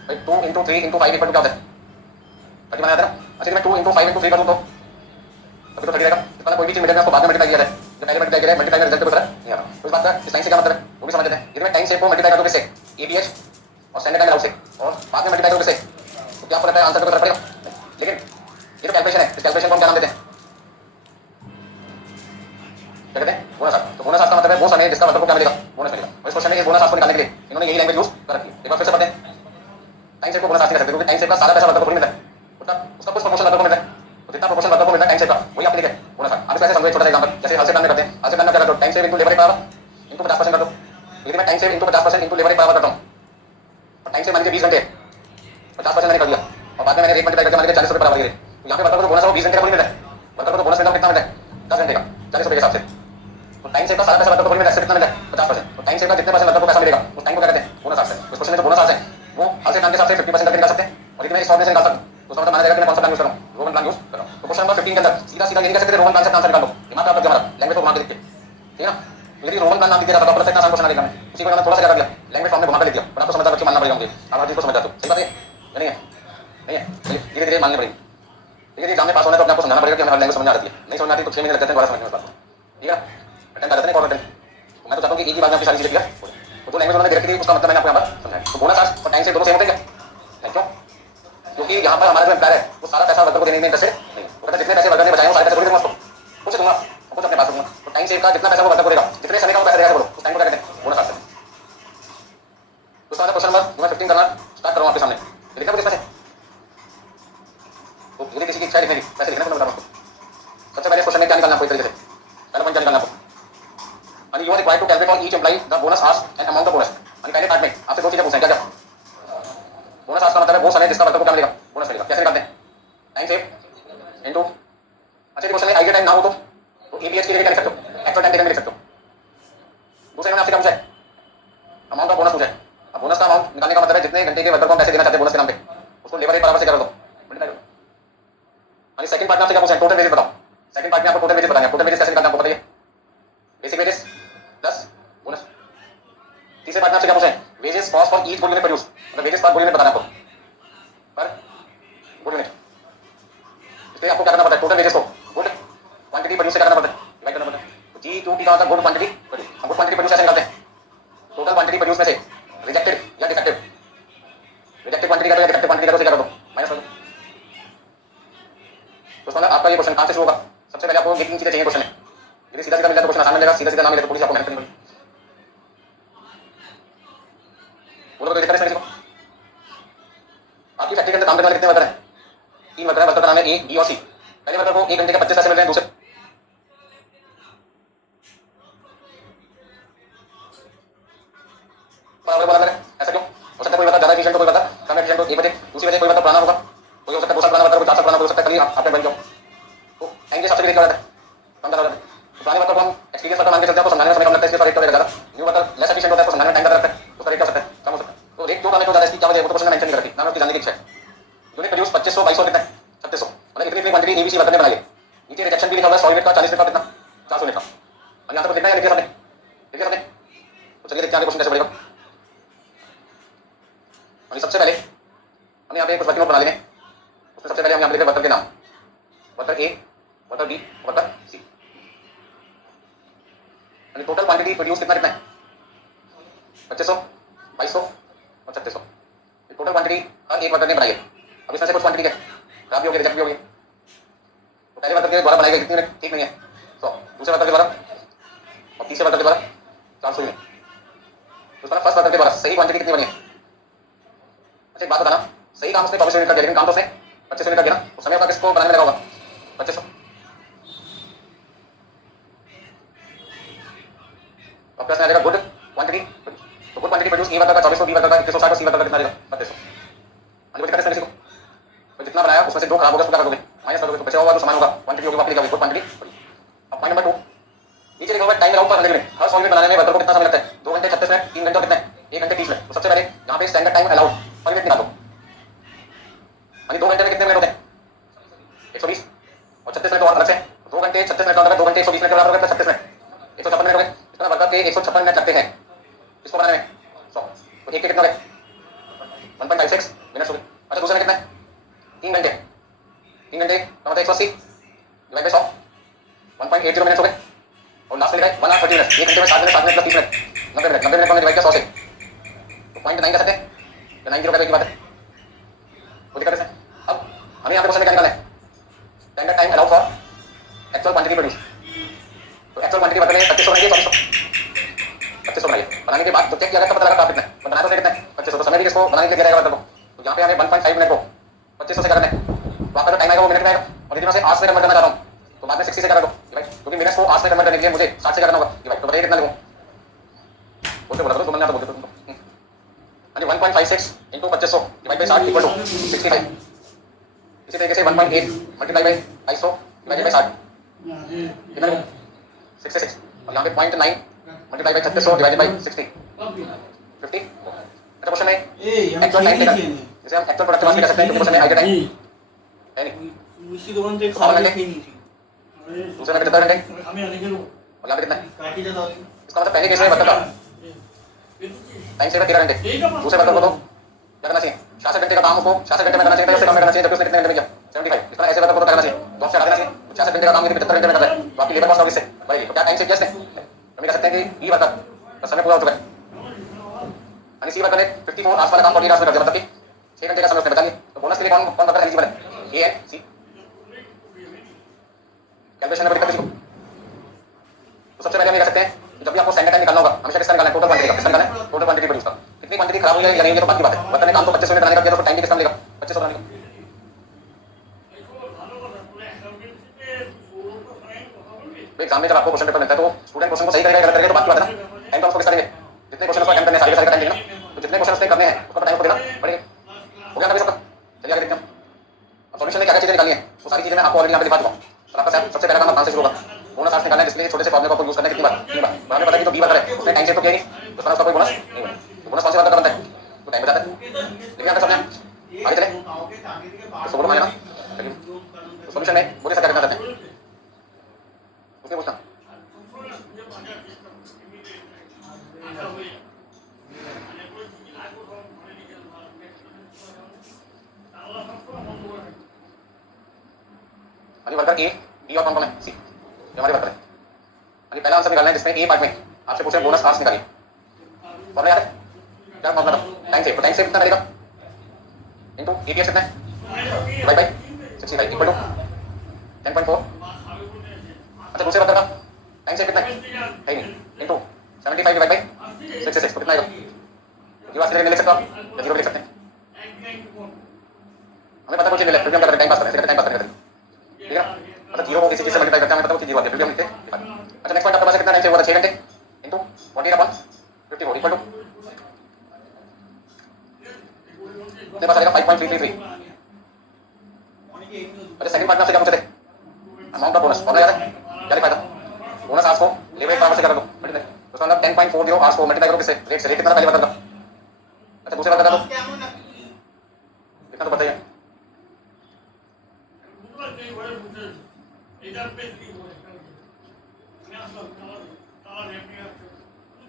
भाई 2 × 3 × 5 इक्वल टू क्या होता है 30 बनाया था ना। अच्छा मैं 2 × 5 × 3 करूं तो अभी तो 30 रहेगा इसका कोई भी चीज मिलेगा उसको बाद में मल्टीप्लाई किया जाए जो पहले मल्टीप्लाई किया है मल्टीप्लाई में रिजल्ट को फर्क नहीं आता तो इस बात का इस टाइम से क्या मतलब है वो भी समझ लेते हैं यदि मैं टाइम सेव को मल्टीप्लाई कर दूं किससे एटीएच और स्टैंडर्ड टाइम लगाओ से और बाद में मल्टीप्लाई करूं किससे तो क्या पड़ता है आंसर को फर्क पड़ेगा लेकिन ये तो कैलकुलेशन है इस कैलकुलेशन को हम क्या नाम देते हैं क्या कहते हैं बोनस आवर्स। तो बोनस आवर्स का मतलब है वो समय जिसका वर्कर को क्या मिलेगा बोनस मिलेगा और इस क्वेश्चन में इस बोनस आवर्स को निकालने के लिए इन्होंने यही लैंग्वेज यूज कर रखी है एक बार फिर से पढ़ते हैं। टाइम सेव को बोनस आवर्स नहीं कर सकते क्योंकि टाइम सेव का सारा पैसा वर्कर को नहीं मिलता है उसका कुछ प्रोपोर्शन वर्कर को मिलता है तो जितना प्रोपोर्शन वर्कर को मिलता है टाइम सेव का वही आपके लिए बोनस आवर्स। आप इसको ऐसे समझो छोटा सा एग्जांपल जैसे हाल से काम में करते हैं हाल से काम में क्या करते हो time save into labour power into 50% कर दो यदि मैं time save into 50% into labour power करता हूं और टाइम सेव मान लीजिए 20 घंटे 50% मैंने कर दिया और बाद में मैंने रेट मल्टीप्लाई करके मान लीजिए 40 रुपए बराबर दिए तो यहाँ पे वर्कर को बोनस है वो 20 घंटे का मिल रहा है वर्कर को बोनस मिलता है कितना मिलता है 10 घंटे का 40 रुपए के हिसाब से तो टाइम सेव का सारा पैसा वर्कर को मिल रहा है कितना मिलता है 50%। तो टाइम सेव का जितने परसेंट वर्कर को पैसा मिलेगा उस टाइम को क्या कहते हैं बोनस आवर्स है। इस क्वेश्चन में जो बोनस आवर्स है वो हाल से काम के हिसाब से 50% करके निकाल सकते हैं और यदि मैं इस फॉर्मूले से निकाल सकूं तो उसका मतलब माना जाएगा कि मैं कौन सा प्लान यूज कर रहा हूं रोमन प्लान यूज कर रहा हूं। तो क्वेश्चन नंबर 15 के अंदर सीधा सीधा ये नहीं कह सकते रोमन प्लान से आंसर निकाल लो दिमाग खराब करके हमारा लैंग्वेज को घुमा के लिख के ठीक है ना। यदि रोमन प्लान नाम दिया था तो अपना आसान क्वेश्चन आ गया उसी को मैंने थोड़ा सा क्या कर दिया लैंग्वेज फॉर्म में घुमा के लिख दिया पर आपको समझदार बच्चे मानना पड़ेगा मुझे आप हर चीज को समझ जाते हो सही बात है नहीं है नहीं है धीरे धीरे माननी पड़ेगी लेकिन एग्जाम में पास होना है तो अपने आपको समझाना पड़ेगा कि हमें हर लैंग्वेज समझ आ जाती है नहीं समझ आती तो 6 महीने लग जाते हैं दोबारा समझने में बात ठीक है अटेंड कर देते हैं कॉल अटेंड मैं तो चाहता हूं कि एक ही बार में आपकी सारी चीजें क्लियर हो तो जो लैंग्वेज उन्होंने दे रखी थी उसका मतलब मैंने आपको यहाँ पर समझाया। तो बोनस आवर्स और टाइम सेव दोनों सेम होते हैं क्या क्यों क्योंकि यहाँ पर हमारा जो एम्प्लॉयर है वो सारा पैसा वर्कर को देने में इंटरेस्टेड नहीं है वो कहता है जितने पैसे वर्कर ने बचाए वो सारे पैसे थोड़ी दूंगा उसको कुछ दूंगा कुछ अपने पास दूंगा तो टाइम सेव का जितना पैसा वो वर्कर को देगा जितने समय का वो पैसा देगा बोलो उस टाइम को क्या कहते हैं बोनस आवर्स। तो उसका क्वेश्चन नंबर 15 करना स्टार्ट करूँ आपके सामने लिखना कुछ इसमें तो यदि किसी की इच्छा है लिखने की पैसे लिखना बता रहा हूँ। सबसे पहले क्वेश्चन में क्या निकालना आपको एक तरीके से पहला पॉइंट क्या निकालना आपको and you are required to calculate for each employee the bonus hours and amount of bonus। पहले पार्ट में आपसे दो चीजें पूछें क्या क्या बोनस आवर्स का मतलब है वो समय जिसका वर्कर को क्या मिलेगा बोनस मिलेगा कैसे निकालते हैं टाइम सेव इनटू अच्छा क्वेश्चन में आइडिया टाइम ना हो तो एपीएच की जगह क्या लिख सकते हो एक्चुअल टाइम टेकन में लिख सकते हो। दूसरे में आपसे क्या पूछा है अमाउंट ऑफ बोनस पूछा है। अब बोनस का अमाउंट निकालने का मतलब है जितने घंटे के वर्कर को हम पैसे देना चाहते हैं बोनस के नाम पे उसको लेबर रेट बराबर से कर दो मल्टीप्लाई करो। और सेकंड पार्ट में आपसे क्या पूछा है टोटल वेजेस बताओ। सेकंड पार्ट में आपको टोटल वेजेस बताना है टोटल वेजेस कैसे निकालना आपको बताइए बेसिक वेजेस प्लस बोनस। तीसरे पार्ट में आपसे क्या पूछा है wages cost for each good unit produce मतलब वेजेस पर गुड यूनिट बताना आपको पर गुड यूनिट इसलिए आपको क्या करना पड़ता है टोटल वेजेस को गुड क्वांटिटी प्रोड्यूस से करना पड़ता है डिवाइड करना पड़ता है। तो जी टू की का गुड क्वांटिटी प्रोड्यूस हम गुड क्वांटिटी प्रोड्यूस कैसे निकालते हैं टोटल क्वांटिटी प्रोड्यूस में से रिजेक्टेड या डिफेक्टिव रिजेक्टेड क्वांटिटी का तो या डिफेक्टिव क्वांटिटी का तो क्या कर दो माइनस कर दो। तो मतलब आपका ये क्वेश्चन कहां से शुरू होगा सबसे पहले आपको ये तीन चीजें चाहिए क्वेश्चन में यदि सीधा सीधा मिल जाए तो क्वेश्चन आसान मिलेगा सीधा सीधा ना मिले तो पुलिस आपको मेहनत करनी पड़ेगी। बोलो तो देखते हैं इसको आपकी फैक्ट्री के अंदर काम करने वाले कितने वर्कर हैं 3 वर्कर है वर्कर का नाम है ए बी और सी। पहले वर्कर को 1 घंटे के 25 पैसे मिल रहे हैं दूसरे बराबर बराबर है ऐसा क्यों हो सकता है कोई वर्कर ज्यादा एफिशिएंट हो कोई वर्कर कम एफिशिएंट हो एक वजह दूसरी वजह कोई वर्कर पुराना होगा कोई हो सकता है 2 साल पुराना वर्कर को 4 साल पुराना हो सकता है कभी आपने बन जाओ तो टाइम के हिसाब से भी देखा जाता है कम ज्यादा होता है। पुराने वर्कर को हम एक्सपीरियंस वर्कर मान के चलते हैं तो समझाने में समय कम लगता है इसलिए रेट कम ज्यादा न्यू वर्कर लेस एफिशिएंट होता है तो समझाने में टाइम ज्यादा लगता है उसका रेट क्या सकता है कम हो सकता है। तो रेट क्यों कम है क्यों ज्यादा इसकी क्या वजह है वो तो क्वेश्चन में मेंशन नहीं करती ना उसकी जानने की इच्छा है यूनिट प्रोड्यूस 2500 2200 कितना 3600 मतलब इतनी क्वांटिटी एबीसी वर्कर ने बनाई है नीचे रिजेक्शन भी लिखा हुआ है 100 यूनिट का, 40 यूनिट का, कितना 400 यूनिट का। और यहाँ से कुछ लिखना है, लिख दिया सबने, लिख दिया सबने। तो चलिए देखते हैं आगे क्वेश्चन कैसे बढ़ेगा। और सबसे पहले हम यहाँ पे कुछ वर्किंग नोट बना लेंगे। उसमें सबसे पहले हम यहाँ पे लिखेंगे वर्कर के नाम, वर्कर ए, वर्कर बी, वर्कर सी। टोटल क्वांटिटी प्रोड्यूस कितना कितना है 2500, 2200 और 3600। टोटल क्वांटिटी हर एक वर्कर ने बनाई है। अब इसमें से कुछ क्वांटिटी है खराब भी होगी, रिजेक्ट भी होगी। तो पहले वर्कर के द्वारा बनाई गई कितनी यूनिट ठीक नहीं है 100, दूसरे वर्कर के द्वारा और तीसरे वर्कर के द्वारा 400 यूनिट। तो उसमें फर्स्ट वर्कर के द्वारा सही क्वांटिटी कितनी बनी है। अच्छा एक बात बताना, सही काम उसने 24 यूनिट का दिया, लेकिन काम तो उसने 25 यूनिट का दिया ना, तो समय उसका किसको बनाने में लगा होगा 2500। अब प्रश्न आ जाएगा गुड क्वांटिटी। तो good quantity produce a worker का 2400, बी वर्कर का 2160 और सी वर्कर का कितना रहेगा 3200। अभी दिक्कत है किसी को, तो जितना बनाया उसमें से जो खराब होगा उसको क्या करोगे माइनस करोगे, तो बचा हुआ जो सामान होगा क्वांटिटी होगी वापस लेके आओगे गुड क्वांटिटी। अब पॉइंट नंबर 2 नीचे लिखा हुआ है टाइम अलाउड पर 100 मिनट। हर 100 मिनट बनाने में वर्कर को कितना समय लगता है 2 घंटे 36 मिनट, 3 घंटे और कितना 1 घंटे 30 मिनट। तो सबसे पहले यहाँ पे स्टैंडर्ड टाइम अलाउड पर मिनट निकालो, यानी 2 घंटे में कितने मिनट होते हैं 120 और 36 मिनट और अलग से 2 घंटे 36 मिनट और 2 घंटे 120 मिनट के बराबर 36 मिनट 156 मिनट हो गए। इतना वर्कर के 156 मिनट लगते हैं इसको बनाने में 100, तो एक के कितना हो गए 1.56 मिनट हो गए। अच्छा दूसरे में कितना है 3 घंटे, 3 घंटे का मतलब 180 डिवाइड बाय 100 1.80 मिनट हो गए। और लास्ट में लिखा है 1 आवर 30 मिनट, 1 घंटे में 7 मिनट 7 मिनट 30 मिनट 90 मिनट, 90 मिनट को डिवाइड किया 100 से, तो 0.9 कर सकते हैं, तो 90 रुपए की बात है। वो दिक्कत है। अब हमें यहाँ पे क्वेश्चन में क्या निकालना है standard time allowed for actual quantity produce. तो एक्चुअल क्वांटिटी बताइए 2500 बनाइए 2500 बनाइए। बनाने के बाद तो चेक किया जाएगा, पता लगा कितना है, बनाया तो कितना है 2500, तो समय भी किसको बनाने के लिए दिया जाएगा वर्कर को। तो यहाँ पे हमें 1.5 मिनट को 2500 से करना है, तो आपका जो टाइम आएगा वो मिनट में आएगा। और यदि मैं उसे आवर्स में कन्वर्ट करना चाहता हूँ तो बाद में 60 से करा दो भाई, क्योंकि मिनट्स को आवर्स में कन्वर्ट करने के लिए मुझे 60 से करना होगा भाई। तो बताइए कितना लिखूं, बोलते बोला तो बोलते तुमको। यानी 1.56 into 2500 divide by 60 equal to 65। इसी तरीके से 1.8 मल्टीप्लाई बाय 250 डिवाइड बाय 60 कितना लिखूं 66। और यहाँ पे 0.9 मल्टीप्लाई बाय 3600 डिवाइडेड बाय 60 50। अच्छा क्वेश्चन में एक्चुअल टाइम टेकन, जैसे हम एक्चुअल प्रोडक्ट कह सकते हैं, क्योंकि क्वेश्चन में आइडिया टाइम है नहीं उसी दुकान से खा लेंगे दूसरे में कितना घंटे और यहाँ पे कितना है। इसका मतलब पहले केस में वर्कर का टाइम सेवर 13 घंटे, दूसरे वर्कर को तो क्या करना चाहिए 66 घंटे का काम उसको 66 घंटे में करना चाहिए, उससे कम में करना चाहिए, जबकि उसने कितने घंटे में किया 75। इस तरह ऐसे वर्कर को तो करना चाहिए तो आपसे हटा देना चाहिए। 66 घंटे का काम यदि 75 घंटे में कर रहा है तो आपकी लेबर कॉस्ट होगी इससे बढ़ेगी। तो क्या टाइम सेव किया इसने, हम कह सकते हैं कि ई वर्कर का समय पूरा हो चुका है, यानी सी वर्कर ने 54 आवर्स वाला काम 48 आवर्स में कर दिया, मतलब कि 6 घंटे का समय उसने बचा लिया। तो बोनस के लिए कौन कौन वर्कर एलिजिबल है ए एंड सी। कैलकुलेशन में दिक्कत किसी को, तो सबसे पहले हम ये कर सकते हैं जब भी आपको स्टैंडर्ड टाइम निकालना होगा हमेशा किसका निकालना है टोटल क्वांटिटी का, किसका निकालना है टोटल क्वांटिटी प्रोड्यूस का। कितनी क्वांटिटी खराब हुई है या नहीं ये तो बात की बात है। वर्कर ने काम तो 2500 यूनिट बनाने का किया तो टाइम भी कितना मिलेगा 2500 बनाने का। एग्जाम में जब आपको क्वेश्चन पेपर मिलता है तो स्टूडेंट क्वेश्चन को सही करेगा गलत करेगा तो बात की बात है ना। टाइम तो उसको किसका देंगे जितने क्वेश्चन उसको अटेम्प्ट करने सारे का टाइम देना, तो जितने क्वेश्चन उसने करने हैं उसका टाइम को देना पड़ेगा। हो गया ना सबका, चलिए आगे देखते हैं। अब सॉल्यूशन में क्या क्या चीजें निकालनी है वो सारी चीजें मैं आपको ऑलरेडी यहाँ पे दिखा चुका हूँ। और आपका सबसे पहला काम कहाँ से शुरू होगा बोनस आवर्स निकालना है, जिसके लिए छोटे से फॉर्मूले को यूज करना है कितनी बार 3 बार। हमें पता है कि जो बी वर्कर है उसने टाइम सेव तो किया नहीं तो उसका कोई बोनस नहीं बना। तो बोनस कौन से वर्कर का बनता है तो टाइम बचाता है। लेकिन आपने समझा आगे चले तो बोलो मानेगा तो सॉल्यूशन में बोले सब क्या करना चाहते हैं उसने पूछना वर्कर ए बी और कौन कौन है सी हमारे वर्कर है। पहला आंसर निकालना है जिसमें ए पार्ट में आपसे पूछे बोनस आवर्स निकालिए। फॉर्मूला याद है क्या फॉर्मूला था टाइम सेव, तो टाइम सेव कितना रहेगा इनटू एटीएस कितना है डिवाइड बाय 65 इक्वल टू 10.4। अच्छा दूसरे वर्कर का टाइम सेव कितना है इनटू 75 डिवाइड बाय 66 तो कितना आएगा ये वाला लिख सकते हो आप या जीरो लिख सकते हैं। हमें पता कुछ नहीं मिला फिर भी हम क्या करते हैं टाइम पास करते हैं टाइम पास करते हैं ठीक है। मतलब जीरो को किसी चीज से मल्टीप्लाई करते हैं हमें पता है जीरो आती है फिर भी हम लिखते हैं। अच्छा नेक्स्ट पॉइंट आपके पास कितना टाइम सेव हुआ था 6 घंटे इनटू 48/54 इक्वल टू अपने पास आएगा 5.333। अच्छा सेकंड पार्ट में आपसे क्या पूछे थे अमाउंट ऑफ बोनस फॉर्मूला याद है क्या लिखा था बोनस आवर्स को लेबर रेट पर आवर से कर दो मल्टीप्लाई तो उसका मतलब 10.40 आवर्स को मल्टीप्लाई करो किससे रेट से, रेट कितना पहले वर्कर का। अच्छा दूसरे वर्कर का तो कितना तो बताइए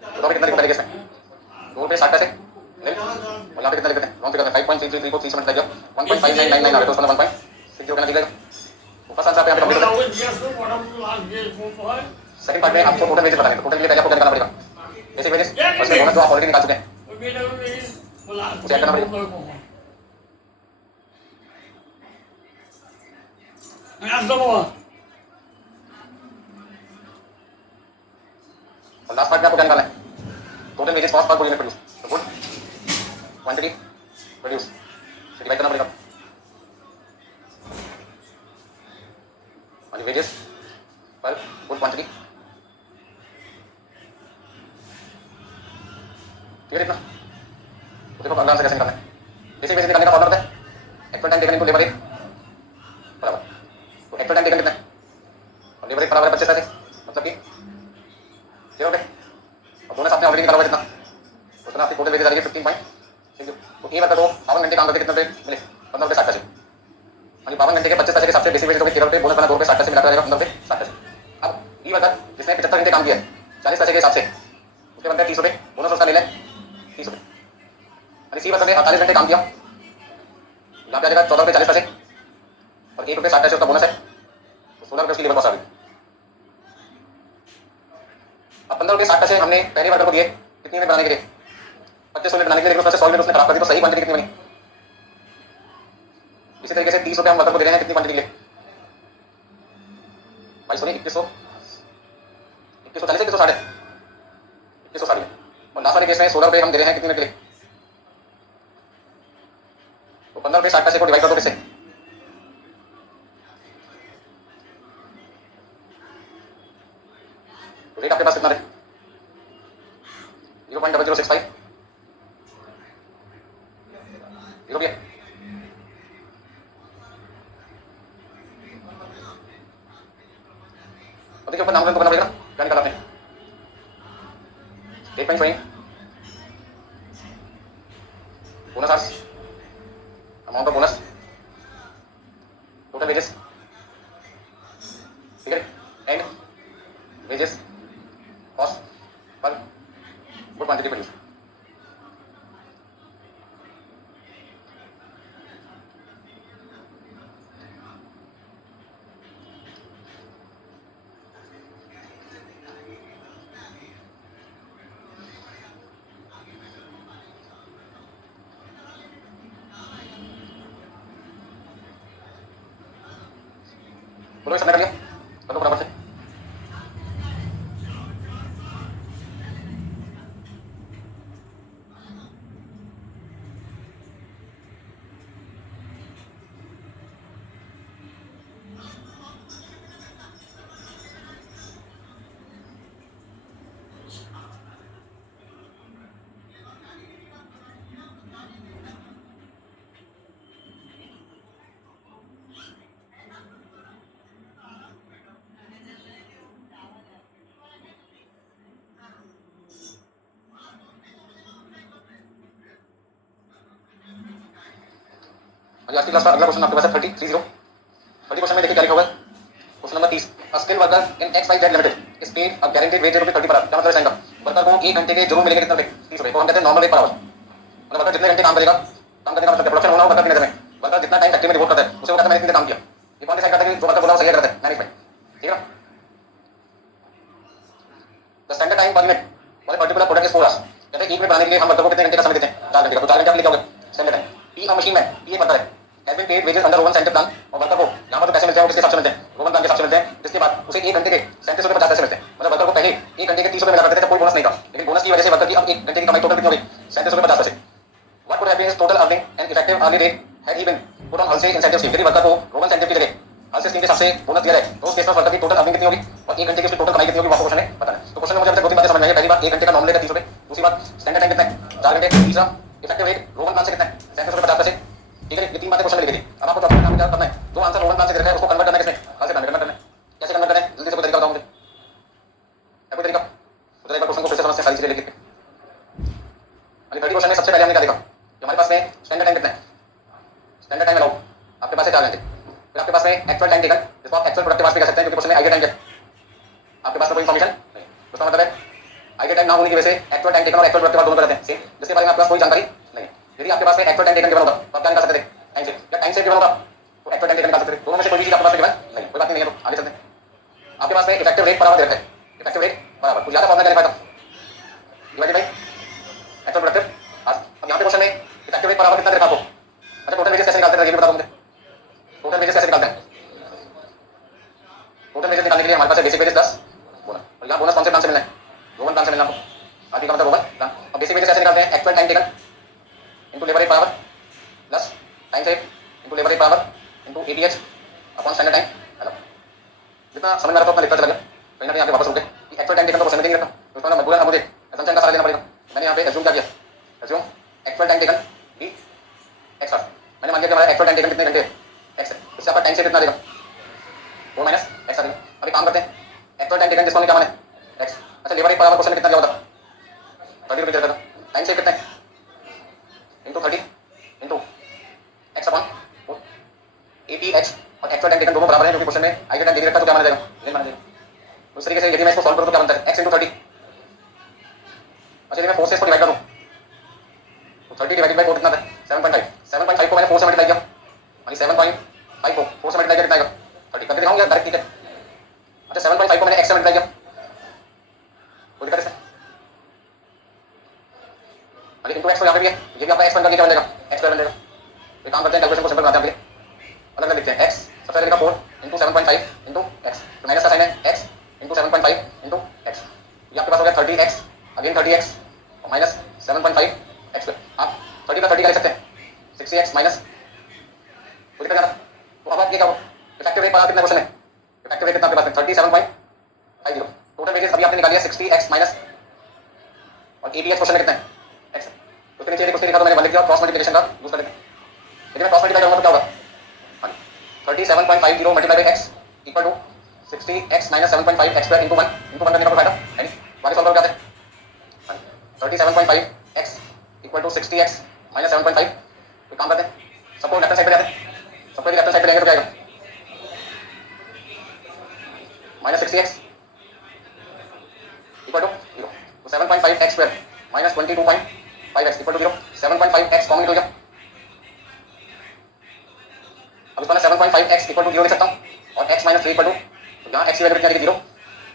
बताओ कितना लिखता है केस में? 2 रुपये 60 पैसे और यहाँ पे कितना लिखते हैं? लॉन्ग फिगर में 5.3334 3 लग गया 1.5999 आ रहा है तो उसमें 1.60 करना लिखेगा। ऊपर साथ पे यहाँ पे कंप्लीट हो गया। सेकंड पार्ट में आपको टोटल वेजेस बताने हैं, टोटल के लिए पहले आपको क्या निकालना पड़ेगा? बेसिक वेजेस और उसमें बोनस जो आप ऑलरेडी निकाल चुके हैं उसे ऐड करना पड़ेगा। और लास्ट पार्ट में आपको क्या निकालना है? Total wages cost per unit produce, तो गुड क्वांटिटी प्रोड्यूस से डिवाइड करना पड़ेगा और वेजेस पर गुड क्वांटिटी। ठीक है इतना? तो देखो अगला आंसर कैसे निकालना है। बेसिक वेजेस निकालने का फॉर्मूला पता है? Actual time taken into labour rate बराबर, तो एक्चुअल टाइम टेकन कितना है और लेबर रेट बराबर है 25 पैसे, मतलब कि 0 रुपये और बोनस आपने ऑलरेडी निकाला हुआ कितना, तो उतना आपकी टोटल वेजेस आ रही है 15.6। तो ए वर्कर को 52 घंटे काम करके कितने रुपये मिले? 15 रुपये 60 पैसे। हाँ 52 घंटे के 25 पैसे के हिसाब से बेसिक वेजेस हो गए 13 रुपये, बोनस बना 2 रुपये 60 पैसे मिलाकर रहेगा 15 रुपये 60 पैसे। अब बी वर्कर जिसने 75 घंटे काम किया है 40 पैसे के हिसाब से उसके बनता है 30 रुपये, बोनस उसका ले लें 30 रुपये। और सी वर्कर ने 48 घंटे काम किया, यहाँ पे आ जाएगा 14 रुपये 40 पैसे और 1 रुपये 60 पैसे उसका बोनस है, तो 16 रुपये उसकी लेबर कॉस्ट आ गई। अब 15 रुपये 60 पैसे हमने पहले वर्कर को दिए कितनी यूनिट बनाने के लिए? 25 यूनिट बनाने के लिए, लेकिन उसमें से 100 यूनिट उसने खराब कर दी, तो सही क्वांटिटी कितनी बनी? इसी तरीके से 30 रुपये हम वर्कर को दे रहे हैं कितनी क्वांटिटी के लिए? 2140 2160 और लास्ट वाले केस में 16 रुपये हम दे रहे हैं कितनी यूनिट के लिए? तो 15 रुपये 60 पैसे को डिवाइड कर दो किससे? रेट आपके पास कितना है? 0.0065 0 भी है। और देखिए ऊपर नाम को करना पड़ेगा, क्या निकाला आपने? रेट पॉइंट स्वयं bonus hours amount of bonus total wages, ठीक है, and wages cost per good quantity produce. बोलो सबने कर लिया? कर लो बराबर से। आज की क्लास का अगला क्वेश्चन आपके पास है 30 क्वेश्चन में देखिए क्या लिखा हुआ है। Question number 30, a skill worker in XYZ limited is paid a guaranteed wage ₹30 per our. क्या मतलब है साइन का? वर्कर को 1 घंटे के जरूर मिलेंगे कितने रुपए? 30 रुपए को हम कहते हैं नॉर्मल रेट पर आवर। मतलब वर्कर जितने घंटे काम करेगा, काम करने का मतलब प्रोडक्शन होना हो वर्कर की नजर में, वर्कर जितना टाइम फैक्ट्री में डिवोट करता है उसे वो कहता है मैंने इतने काम किया। ये कौन डिसाइड करता है कि जो वर्कर बोला वो सही करता है? मैनेजमेंट, ठीक है ना। The standard time per unit for a particular product is 4 आवर्स। कहते हैं 1 मिनट बनाने के लिए हम वर्कर को कितने घंटे का समय देते हैं? 4 घंटे का। तो 4 घंटे आप लिख दोगे standard time. P a machine man, P एक वर्कर है, has been paid wages under Rowan center plan, और वर्कर को यहां पर जो पैसे मिलते हैं वो किसके हिसाब से मिलते हैं? रोवन प्लान के हिसाब से मिलते हैं, जिसके बाद उसे 1 घंटे के 37 रुपए 50 पैसे मिलते हैं। मतलब वर्कर को पहले 1 घंटे के 30 रुपए मिला करते थे जब कोई बोनस नहीं था, लेकिन बोनस की वजह से वर्कर की अब 1 घंटे की कमाई टोटल कितनी हो गई? 37 रुपए 50 पैसे। What would have been his total earning and effective hourly rate had he been put on Halsey incentive scheme. यदि वर्कर को रोवन सेंटर की जगह हॉलसेल स्कीम के हिसाब से बोनस दिया जाए तो उस केस में वर्कर की टोटल अर्निंग कितनी होगी और 1 घंटे की उसकी टोटल कमाई कितनी होगी, वो आपको क्वेश्चन में बताना है। तो क्वेश्चन में मुझे अब तक 2-3 बातें समझ में आई है। पहली बात 1 घंटे का नॉर्मल रेट 30 रुपए, दूसरी बात स्टैंडर्ड टाइम कितना है 4 घंटे, तीसरा इफेक्टिव रेट रोवन प्लान से कितना है 37 रुपए 50 पैसे, ठीक है। ये 3 बातें क्वेश्चन में लिखी थी। अब आपको चौथा काम क्या करना है? जो आंसर रोवन प्लान से दे रखा है उसको कन्वर्ट करना है किसमें? हॉलसेल प्लान में कन्वर्ट करना है। कैसे कन्वर्ट करना है? जल्दी से कोई तरीका बताओ मुझे, है कोई तरीका? तो एक बार क्वेश्चन को फिर से समझते हैं सारी चीजें लिख के। अभी 30 क्वेश्चन में सबसे पहले हमने क्या देखा कि हमारे पास में स्टैंडर्ड टाइम कितना है? स्टैंडर्ड टाइम अलाउ आपके पास है 4 घंटे। फिर आपके पास में एक्चुअल टाइम टेकन, जिसको आप एक्चुअल प्रोडक्टिव आवर्स भी कह सकते हैं, क्योंकि क्वेश्चन में आइडिया टाइम है। आपके पास कोई इन्फॉर्मेशन नहीं, उसका मतलब है आई के टाइम ना होने की वजह से एक्चुअल टाइम टेकन और एक्चुअल प्रोडक्ट के बाद दोनों रहते हैं सेम, जिसके बारे में आपके पास कोई जानकारी नहीं। यदि आपके पास एक्चुअल टाइम टेकन गिवन होता तो आप क्या निकाल सकते थे? टाइम से, या टाइम से गिवन होता तो एक्चुअल टाइम टेकन निकाल सकते थे। दोनों में से कोई भी चीज आपके पास गिवन नहीं, कोई बात नहीं है, तो आगे चलते हैं। आपके पास में इफेक्टिव रेट बराबर रहता है, इफेक्टिव रेट बराबर कुछ ज्यादा फॉर्मूला क्या लिखा था डिवाइडेड बाय एक्चुअल प्रोडक्टिव। अब यहाँ पे क्वेश्चन में इफेक्टिव रेट बराबर कितना लिखा आपको? अच्छा टोटल वेजेस कैसे निकालते हैं ये भी बता दो मुझे, टोटल वेजेस कैसे निकालते हैं? टोटल वेजेस निकालने के लिए हमारे पास बेसिक वेजेस 10 बोनस, और यहाँ बोनस कौन से प्लान से मिलना है? रोवन प्लान से मिलना आपको, आगे का मतलब रोवन प्लान। अब बेसिक वेजेस कैसे निकालते हैं? Actual time taken into labour rate बराबर plus time save into labour rate बराबर into ATH upon standard time. मतलब जितना समझ में आ रहा था उतना लिखता चला गया, कहीं ना कहीं यहाँ पे वापस रुके कि एक्चुअल टाइम टेकन तो क्वेश्चन में नहीं रखा, तो उसका मजबूरन मुझे असम्पशन का सारा देना पड़ेगा। मैंने यहाँ पे एज्यूम क्या किया? एज्यूम एक्चुअल टाइम टेकन भी एक्स था। मैंने मान लिया कि हमारा एक्चुअल टाइम टेकन कितने घंटे एक्स है, इससे आपका टाइम से कितना देगा? 4 माइनस एक्स आ देगा। अभी काम करते हैं, एक्चुअल टाइम टेकन जिसको हमने क्या माने एक्स। अच्छा लेबर रेट बराबर क्वेश्चन में कितना दिया होता? 30 रुपये देता था। टाइम से कितना है? इंटू 30 इंटू एक्स अपॉन 80 और एक्चुअल टाइम टेकन दोनों बराबर हैं, जो कि क्वेश्चन में आई का टाइम दे रखा तो क्या माना जाएगा? नहीं माना जाएगा। उस तरीके से यदि मैं इसको सॉल्व करूं तो क्या बनता है? x into 30। अच्छा यदि मैं 4 से इसको डिवाइड करूं तो 30 डिवाइडेड बाय 4 कितना था? 7.5। 7.5 को मैंने 4 से मल्टीप्लाई किया, यानी 7.5 को 4 से मल्टीप्लाई किया कितना आएगा? 30। करके दिखाऊं या डायरेक्ट ठीक है? अच्छा 7.5 को मैंने x से मल्टीप्लाई किया, कोई दिक्कत इसमें? अरे इंटू x तो यहाँ पे भी है, ये भी आपका x बन करके क्या बन जाएगा? x स्क्वायर बन जाएगा। तो काम करते हैं, कैलकुलेशन को सिंपल बनाते हैं। अलग अलग लिखते हैं, x सबसे पहले लिखा 4 इंटू 7.5 इंटू एक्स, तो माइनस का साइन है x इंटू 7.5 इंटू एक्स, ये आपके पास हो गया 30x अगेन 30x और माइनस 7.5 एक्स। आप 30 का 30 का लिख सकते हैं 60x माइनस, तो कितना जाना? तो अब आप ये क्या हो इफेक्टिव रेट पता कितना क्वेश्चन है? इफेक्टिव रेट कितना आपके पास में? 37.50। टोटल वेजेस अभी आपने निकाली है 60x माइनस और 80x क्वेश्चन में कितना है? x। उसके नीचे कुछ लिखा तो मैंने 1 लिख दिया और क्रॉस मल्टीप्लिकेशन का यूज कर लेते हैं। यदि मैं क्रॉस मल्टीप्लाई करूंगा तो क्या होगा? 37.50 multiply by x equal to 60x minus 7.5 x square into 1 करने का कोई फायदा है नहीं, बाकी सॉल्व करो क्या है? 37.5 x equal to 60x minus 7.5। तो काम करते हैं, सबको लेफ्ट साइड पे जाते हैं, सबको लेफ्ट साइड पे लेंगे तो क्या आएगा? Minus 60x equal to 0। तो 7.5 x स्क्वायर minus 22.5x equal to 0। 7.5x common निकल गया, अब इसको मैं 7.5x इक्वल टू 0 लिख सकता हूँ और x माइनस 3 इक्वल टू, तो यहाँ x की वैल्यू कितनी आ जाएगी? 0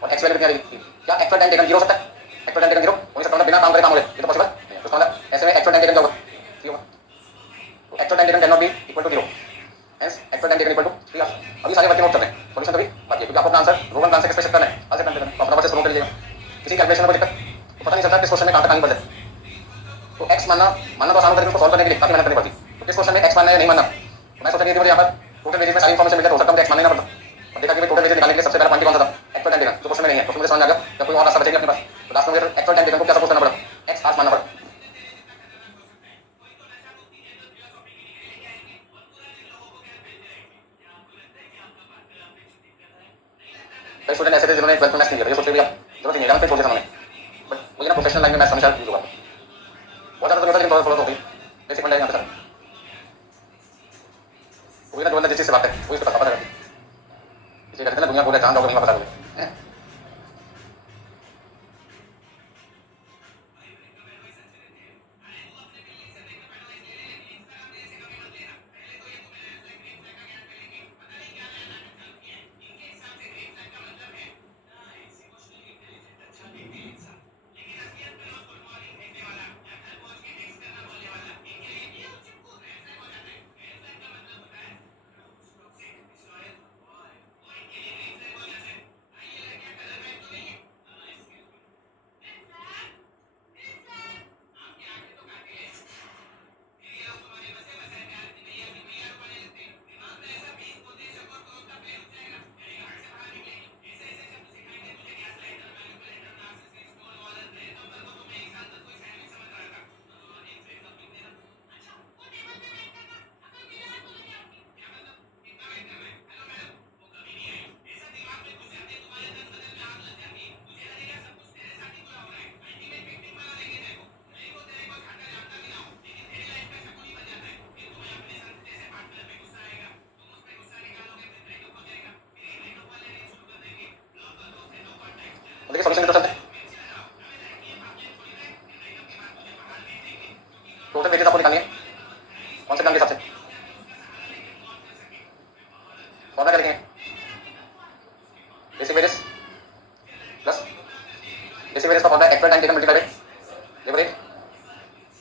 और x वैल्यू कितनी आ जाएगी? क्या एक्चुअल टाइम टेकन 0 हो सकता है? एक्चुअल टाइम टेकन 0 हो नहीं सकता, बिना काम करे काम हो जाए, ये तो पॉसिबल नहीं है। तो इसका मतलब ऐसे में एक्चुअल टाइम टेकन क्या होगा? 3 होगा। तो actual time taken can not be equal to 0, hence actual time taken equal to 3। अभी सारे वर्किंग नोट करते हैं, सॉल्यूशन कभी बाकी है, क्योंकि आपको अपना आंसर रोमन प्लान से एक्सप्रेस करना है, आज से करना है, तो अपना प्रोसेस फॉलो कर लीजिएगा। किसी कैलकुलेशन में कोई दिक्कत तो पता नहीं चलता किस क्वेश्चन में कहां तक आनी पड़े। तो x मानना मानना तो आसान होता है, इसको सॉल्व करने के लिए काफी मेहनत करनी पड़ती है। तो किस क्वेश्चन में x मानना है या नहीं मानना, तो मैं सोचा कि मुझे यहाँ पर टोटल वेजेस में सारी इन्फॉर्मेशन मिल जाए तो हो सकता है मुझे x मानना ही ना पड़ता। और देखा कि टोटल वेजेस निकालने के लिए सबसे पहला पॉइंट कौन सा था? एक्चुअल टाइम टेकन, जो क्वेश्चन में नहीं है, तो मुझे समझ आ गया जब कोई और रास्ता बचेगा अपने पास, तो लास्ट में मुझे एक्चुअल टाइम टेकन को क्या सपोज करना पड़ा? x आज मानना पड़ा। कई स्टूडेंट ऐसे थे जिन्होंने 12th में मैथ्स नहीं किया, ये सोच के भी आप जरूरत नहीं है, फिर छोड़ दिया उन्होंने, बट वही ना प्रोफेशनल लाइन में मैथ्स हमेशा यूज होगा। बहुत ज़्यादा तो नहीं होता, लेकिन थोड़ा थोड़ा तो होगी, बेसिक पॉइंट है यहाँ पे सर। वही ना जो बंदा जिस चीज़ से बात है वही उसको पता करती है, इसे कहते हैं ना दुनिया बोले जहाँ जाओगे वहीं पता करोगे। देखिए सॉल्यूशन की तरफ चलते हैं। टोटल वेजेस आपको निकालनी है कौन से प्लान के हिसाब से, फॉर्मूला क्या लिखेंगे, basic wages plus basic wages का formula actual time taken multiply by labour rate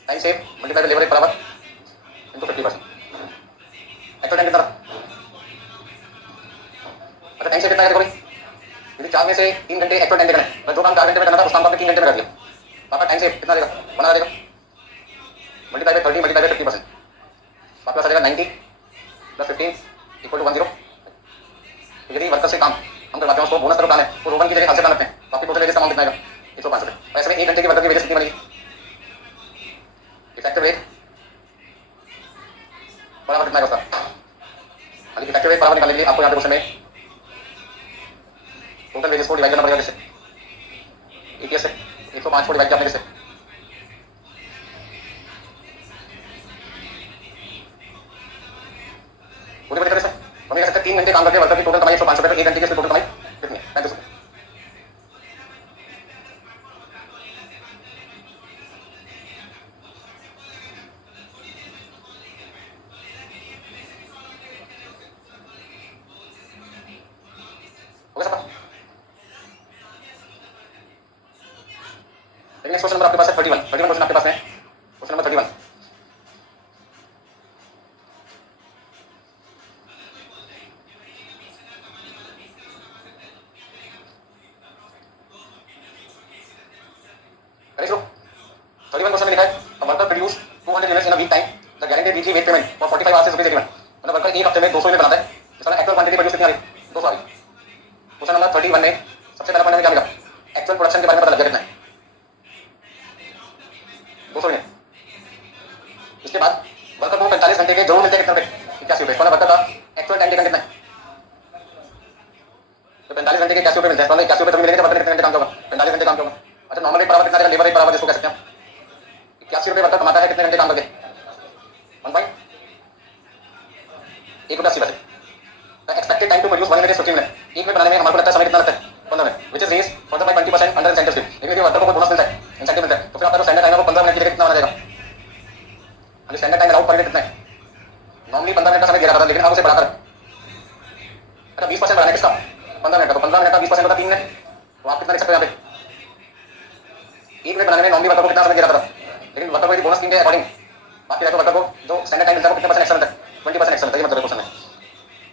time save multiply by labour rate per hour into 50%। Actual time कितना था, अच्छा टाइम सेव कितना है देखो भाई, यदि 4 में से 3 घंटे एक्चुअल टाइम टेकन है, मतलब जो काम 4 घंटे में करना था उस काम को आपने 3 घंटे में कर दिया, तो आपका टाइम सेव कितना देगा, बना देगा मल्टीप्लाई बाय 30 मल्टीप्लाई बाय 50%, आपके पास आ जाएगा 90 प्लस 15 इक्वल टू 10। यदि वर्कर से काम हम करवाते हैं उसको बोनस करो काम है तो रोवन की जगह हाथ से काम लगते हैं तो आपकी टोटल वेजेस का अमाउंट कितना आएगा 105 रुपये। और ऐसे में 1 घंटे की वर्कर की वेजेस कितनी बनेगी, इफेक्टिव रेट पर आवर कितना है उसका, अभी इफेक्टिव रेट पर आवर निकालने के लिए आपको यहाँ पे क्वेश्चन में टोटल वेजेस को डिवाइड करना पड़ेगा, किससे ईटीएस से 105 को डिवाइड किया आपने किससे, पूरी बड़ी तरह से हम ये कह सकते हैं 3 घंटे काम करके वर्कर की टोटल कमाई 105 रुपये, 1 घंटे की टोटल कमाई कितनी है 35 रुपये। हो गया सबका, लेकिन नेक्स्ट क्वेश्चन नंबर आपके पास है 31 क्वेश्चन आपके पास है, क्वेश्चन नंबर 31 करें शुरू। 31 क्वेश्चन में लिखा है a worker produce 200 units in a week time the guaranteed weekly wage payment for 45 hours is rupees 81, मतलब वर्कर एक हफ्ते में 200 यूनिट बनाता है, इसका एक्चुअल क्वांटिटी प्रोड्यूस कितनी आ रही 200 आ रही। क्वेश्चन नंबर 31 में सबसे पहला पॉइंट में क्या मिला, एक्चुअल प्रोडक्शन के बारे में पता लग गया कितना है 200 यूनिट। इसके बाद वर्कर को 45 घंटे के जरूर मिलते हैं कितने रुपए 81 रुपये, वर्कर का एक्चुअल टाइम टेकन कितना है, तो 45 घंटे के 81 रुपये मिलते हैं, 81 रुपये तभी मिलेंगे जब वर्कर कितने घंटे काम होगा 45 घंटे काम होगा। अच्छा नॉर्मल रेट बराबर कितना देगा, लेबर रेट बराबर जिसको कह सकते हैं 81 रुपये वर्कर कमाता है कितने घंटे काम करके 1.1 रुपया 80 पैसे। Expected time to produce 1 minute 15 minute, एक में बनाने में हमारे को लगता है समय कितना लगता है 15 minute, which is raise further by 20% under incentive scheme. लेकिन वर्कर को बोनस मिलता है इंसेंटिव मिलता है तो फिर आपका जो स्टैंडर्ड टाइम है वो 15 मिनट की जगह कितना बना जाएगा, अभी स्टैंडर्ड टाइम अलाउड पर कितना है, नॉर्मली 15 मिनट का समय दिया जाता था लेकिन अब उसे बढ़ाकर अच्छा 20% बढ़ाना है किसका 15 मिनट का, तो 15 मिनट का 20% होता 3 मिनट, तो आप कितना लिख सकते हो यहाँ पे, एक मिनट बनाने में नॉर्मली वर्कर को कितना समय दिया जाता था, लेकिन वर्कर को यदि बोनस स्कीम के अकॉर्डिंग बात की जाए तो वर्कर को जो स्टैंडर्ड टाइम मिलता है वो कितने परसेंट एक्स्ट्रा मिलता है 20% एक्स्ट्रा मिलता है, ये मतलब क्वेश्चन है।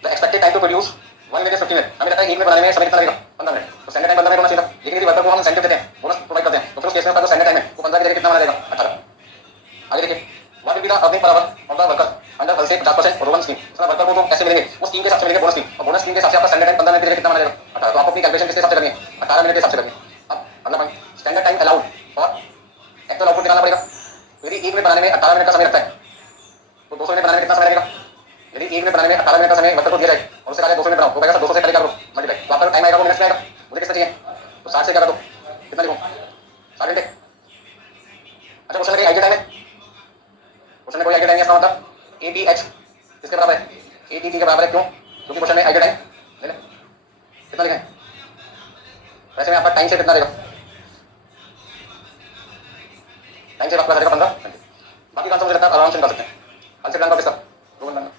The expected time to produce 1 minute 15 minute, हमें लगता है एक मिनट बनाने में समय कितना लगेगा 15 मिनट, तो स्टैंडर्ड टाइम 15 मिनट होना चाहिए था, लेकिन यदि वर्कर को हम इंसेंटिव देते हैं बोनस प्रोवाइड करते हैं तो फिर उस केस में जो स्टैंडर्ड टाइम है वो 15 की जगह कितना बना जाएगा 18। आगे देखिए what will be the earning per hour of the worker under हल से 50% रोवन स्कीम, मतलब वर्कर को जो पैसे मिलेंगे उस स्कीम के हिसाब से मिलेंगे बोनस स्कीम, और बोनस स्कीम के हिसाब से आपका स्टैंडर्ड टाइम 15 मिनट की जगह कितना बना जाएगा 18, तो आपको अपनी कैलकुलेशन किस हिसाब से करनी है 18 मिनट के हिसाब से करनी है। अब अगला पॉइंट स्टैंडर्ड टाइम अलाउड और एक्चुअल आउटपुट निकालना पड़ेगा, यदि एक मिनट बनाने में 18 मिनट का समय लगता है तो 200 मिनट बनाने में कितना समय लगेगा, यदि एक मिनट बनाने में 18 मिनट का समय वर्कर को दिया जाए और उससे कहा 200 मिनट बनाओ तो कहेगा सर 200 से करेगा मल्टीप्लाई, तो आपका टाइम आएगा वो मिनट्स में आएगा, मुझे कितना चाहिए तो 60 से क्या कर दो कितना लिखूं 60 घंटे। अच्छा क्वेश्चन में आइडिया टाइम है, क्वेश्चन में कोई आइडिया टाइम है, इसका मतलब ATH किसके बराबर है ATT के बराबर है, क्यों क्योंकि क्वेश्चन में आइडिया टाइम ले लें कितना लिखें, वैसे में आपका टाइम से कितना देगा, टाइम से आपका देगा 15 घंटे, बाकी का आंसर मुझे लगता है आराम से निकाल सकते हैं, आंसर प्लान का किसका रोमन प्लान।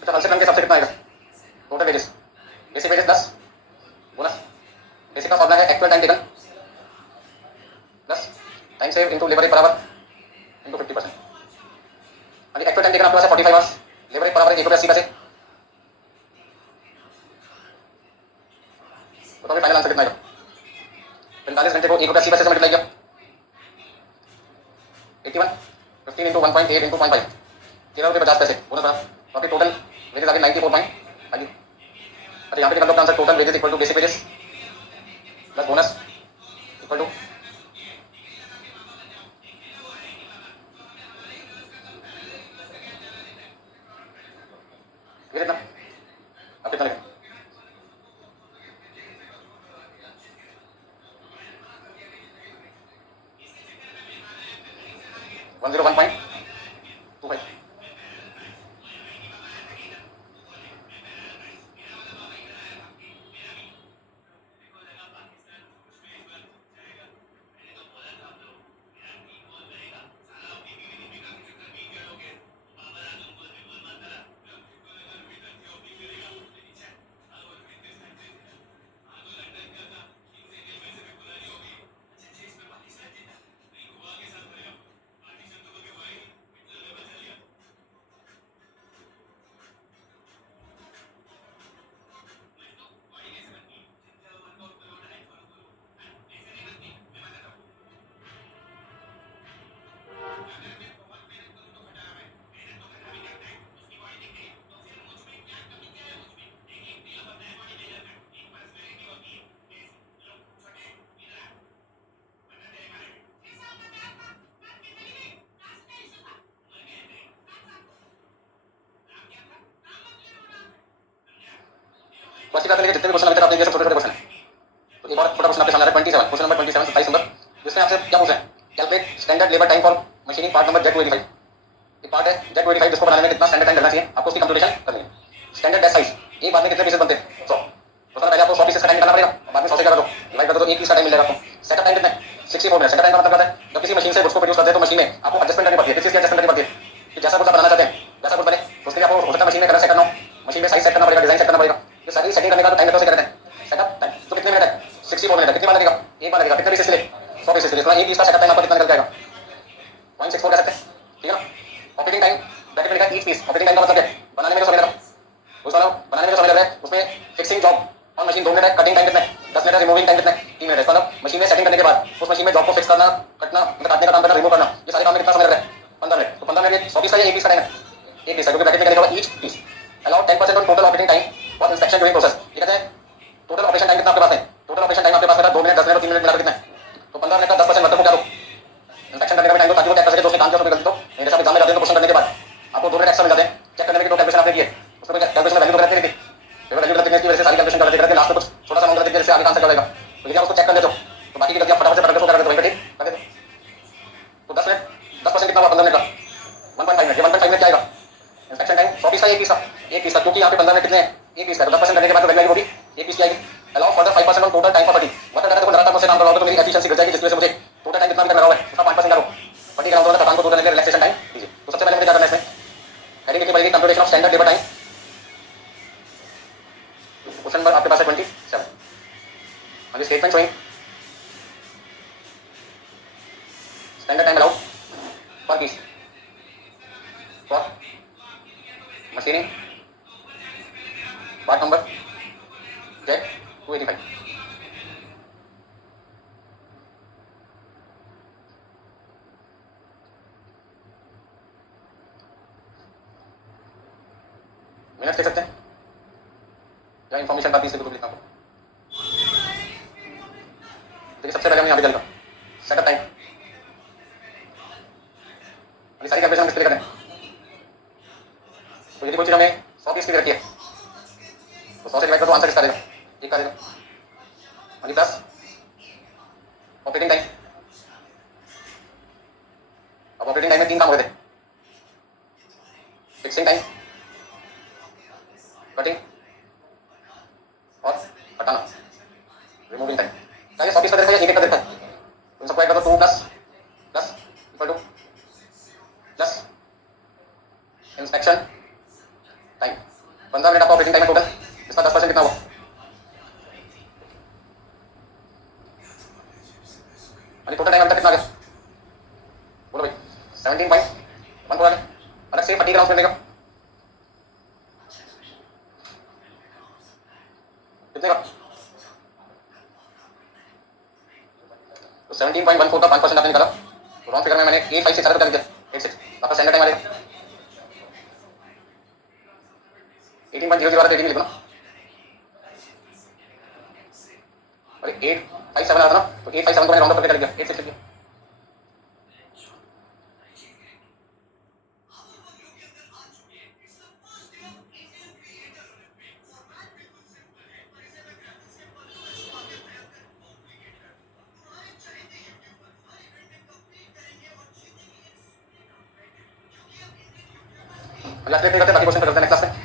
अच्छा हल से प्लान के हिसाब से कितना आएगा total wages, basic wages plus bonus, basic का फॉर्मूला है actual time taken plus time save into labour rate per hour into 50%। अभी एक्चुअल टाइम टेकन आपके पास है 45 hours, labour rate per our 1 रुपया 80 पैसे, बताओ फाइनल आंसर कितना आएगा, 45 घंटे को 1 रुपया 80 पैसे से मल्टीप्लाई किया 81 15 इंटू 1.8 इंटू 0.5 13 रुपये 50 पैसे बोनस बना, तो आपकी टोटल वेजेस आ गई 94.5। अच्छा यहाँ पे निकाल लो answer, total wages equal to basic wages plus bonus equal to 101.25. Question करने के जितने भी क्वेश्चन अभी तक आपने किए सब छोटे छोटे क्वेश्चन है। तो एक और छोटा क्वेश्चन आपके सामने आ रहा है 27, क्वेश्चन नंबर 27, 27 नंबर, जिसमें आपसे क्या पूछा है, calculate standard labour time for machining part number Z285। ये पार्ट है Z285, जिसको बनाने में कितना स्टैंडर्ड टाइम लगना चाहिए, आपको उसकी कंप्यूटेशन करनी है। स्टैंडर्ड डैश साइज, एक बार में कितने पीसेस बनते हैं, 100। तो पहले आपको 100 पीसेस का टाइम निकालना पड़ेगा, बाद में 100 से क्या करो, डिवाइड कर दो तो एक पीस का टाइम मिलेगा आपको। सेटअप टाइम कितना है, 64 मिनट। सेटअप टाइम का मतलब क्या है, जब किसी मशीन से गुड्स को प्रोड्यूस करते हैं तो मशीन में आपको एडजस्टमेंट करनी पड़ती है। किस चीज की एडजस्टमेंट करनी पड़ती है कि जैसा गुड्स आप बनाना चाहते हैं वैसा गुड्स बने, तो उसके लिए आपको हो सकता है मशीन में कलर सेट करना हो, मशीन में साइज सेट करना पड़ेगा, डिजाइन सेट करना पड़ेगा। ये सारी सेटिंग करने का टाइम कितना से करते हैं, सेटअप टाइम। तो कितने मिनट है, 64 मिनट है। कितनी बार लगेगा, एक बार लगेगा। कितने पीसेस के लिए, 100 पीसेस के लिए। एक पीस का सेटअप टाइम आपका कितना निकल जाएगा, 0.64 कह सकते हैं, ठीक है ना। ऑपरेटिंग टाइम ब्रैकेट में लिखा है ईच पीस। ऑपरेटिंग टाइम का मतलब क्या है, बनाने में जो समय लगा, उस वाला बनाने में जो समय लग रहा है उसमें फिक्सिंग जॉब ऑन मशीन 2 मिनट है, कटिंग टाइम कितना है, 10 मिनट है, रिमूविंग टाइम कितना है, 3 मिनट है। मतलब मशीन में सेटिंग करने के बाद उस मशीन में जॉब को फिक्स करना, कटना, मतलब काटने का काम करना, रिमूव करना, ये सारे काम में कितना समय लग रहा है, 15 मिनट। तो 15 मिनट 100 पीस का एक पीस का टाइम है, एक पीस है, क्योंकि ब्रैकेट में क्या लिखा हुआ each piece. Allow 10% on total operating time for inspection during process. ये कहते हैं टोटल ऑपरेशन टाइम कितना आपके पास है, टोटल ऑपरेशन टाइम आपके पास है 2 मिनट, 10 मिनट और 3 मिनट मिलाकर कितना है, तो 15 मिनट का 10% मतलब को क्या दो, इंस्पेक्शन करने का टाइम दो, ताकि वो चेक कर सके तो उसने काम किया उसमें गलती तो मेरे साथ एग्जाम में जाते हैं तो क्वेश्चन करने के बाद आपको 2 मिनट एक्स्ट्रा मिल जाते हैं चेक करने में कि तो कैलकुलेशन आपने की है उसमें कोई कैलकुलेशन वैल्यू तो गलत नहीं थी। अगर वैल्यू गलत नहीं की वजह से सारी कैलकुलेशन गलत करते लास्ट में कुछ छोटा सा अमाउंट गलत की वजह से आगे आंसर कर देगा, तो यदि आप उसको चेक कर लेते हो तो बाकी की गलतियां फटाफट से पकड़ के उसको कर देते हो, वहीं पे ठीक कर देते हो। तो 10 मिनट 10% कितना हुआ, 15 मिनट का 1.5 मिनट। ये 1.5 मिनट क्या आएगा, इंस्पेक्शन टाइम 100 पीस का, एक पीस का, एक पीस का, क्योंकि यहाँ पे 15 मिनट कितने हैं, एक पीस का, तो 10% करने के बाद वैल्यू आएगी वो भी एक पीस की आएगी। Allow for 5% on total time for cutting. मतलब अगर देखो लगातार मुझसे काम करवाओगे तो मेरी एफिशिएंसी घट जाएगी, जिसकी वजह से मुझे टोटल टाइम कितना भी लगा हुआ है उसका 5% करो, कटिंग कराओ तो थकान को दूर करने के लिए रिलैक्सेशन टाइम दीजिए। तो सबसे पहले मुझे क्या करना है, इसमें हेडिंग लिखनी पड़ेगी computation of standard labour time. Question number आपके पास है 27, और statement showing standard time allowed per piece for machining part number Z285। Minute लिख सकते हैं या इन्फॉर्मेशन का पीस के ग्रुप लिखना आपको। देखिए सबसे पहले हम यहाँ पे चलता सेटअप टाइम, अभी सारी कैलकुलेशन हम किस तरह करें, तो यदि कोई चीज हमें 100 पीस की रखी है तो 100 से डिवाइड कर तो आंसर किसका देगा, एक का देगा। अभी प्लस ऑपरेटिंग टाइम, अब ऑपरेटिंग टाइम में 3 काम हो गए थे, फिक्सिंग टाइम, कटिंग और हटाना, रिमूविंग टाइम। क्या ये 100 पीस का देता है या एक एक का देता है, तो इन सबको ऐड कर दो, 2 plus plus equal two plus inspection time. 15 मिनट आपका ऑपरेटिंग टाइम है टोटल, इसका 10% कितना हुआ, यानी टोटल टाइम अब तक कितना आ गया, बोलो भाई 17.1 पूरा अलग से फटीक अनाउंस करने का कितने का, तो 17.14 का 5% आपने निकाला, तो राउंड फिगर में मैंने 856 कर दिया, 86 आपका स्टैंडर्ड टाइम आ जाएगा 18.00 वाला 18 लिखो ना, और 857 आता ना, तो 857 को मैंने राउंड अप करके लिख दिया, 86 लिख दिया। लास्ट क्लियर करते हैं, बाकी क्वेश्चन करते हैं नेक्स्ट क्लास में।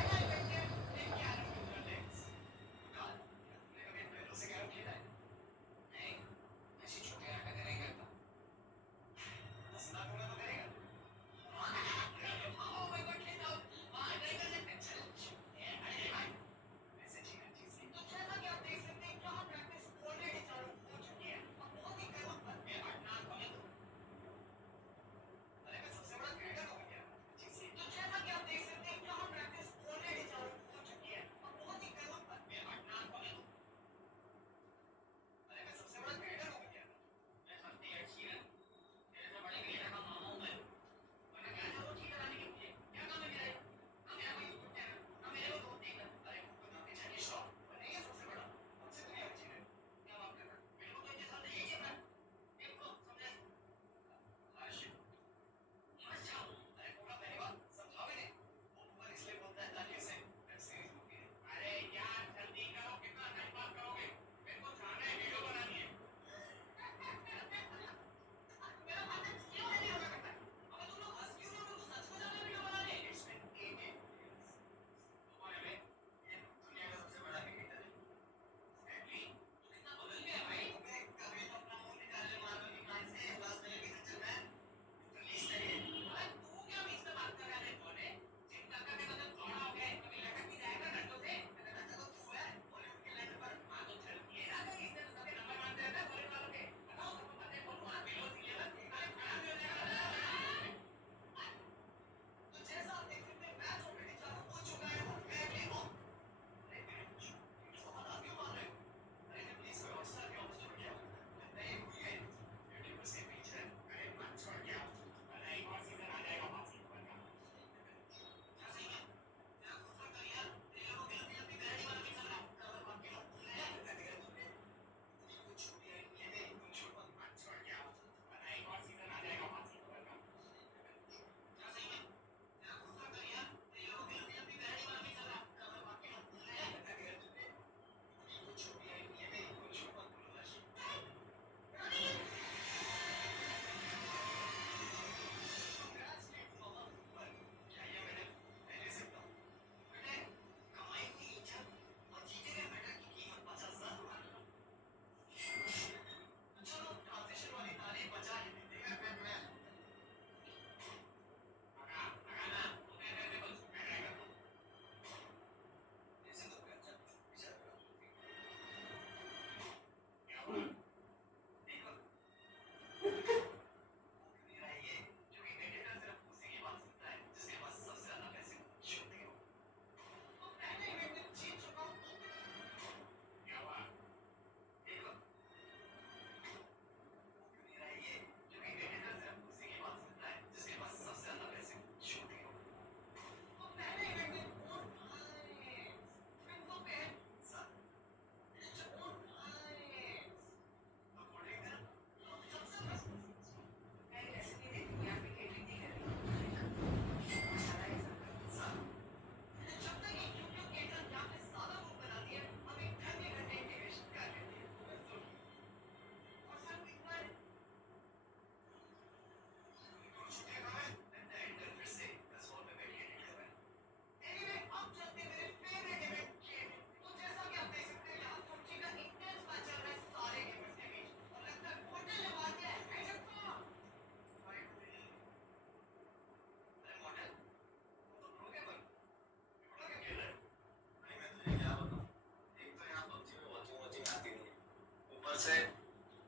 ऊपर से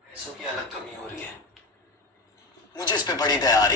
पैसों की अलग कमी हो रही है, मुझे इस पे बड़ी दया आ रही है।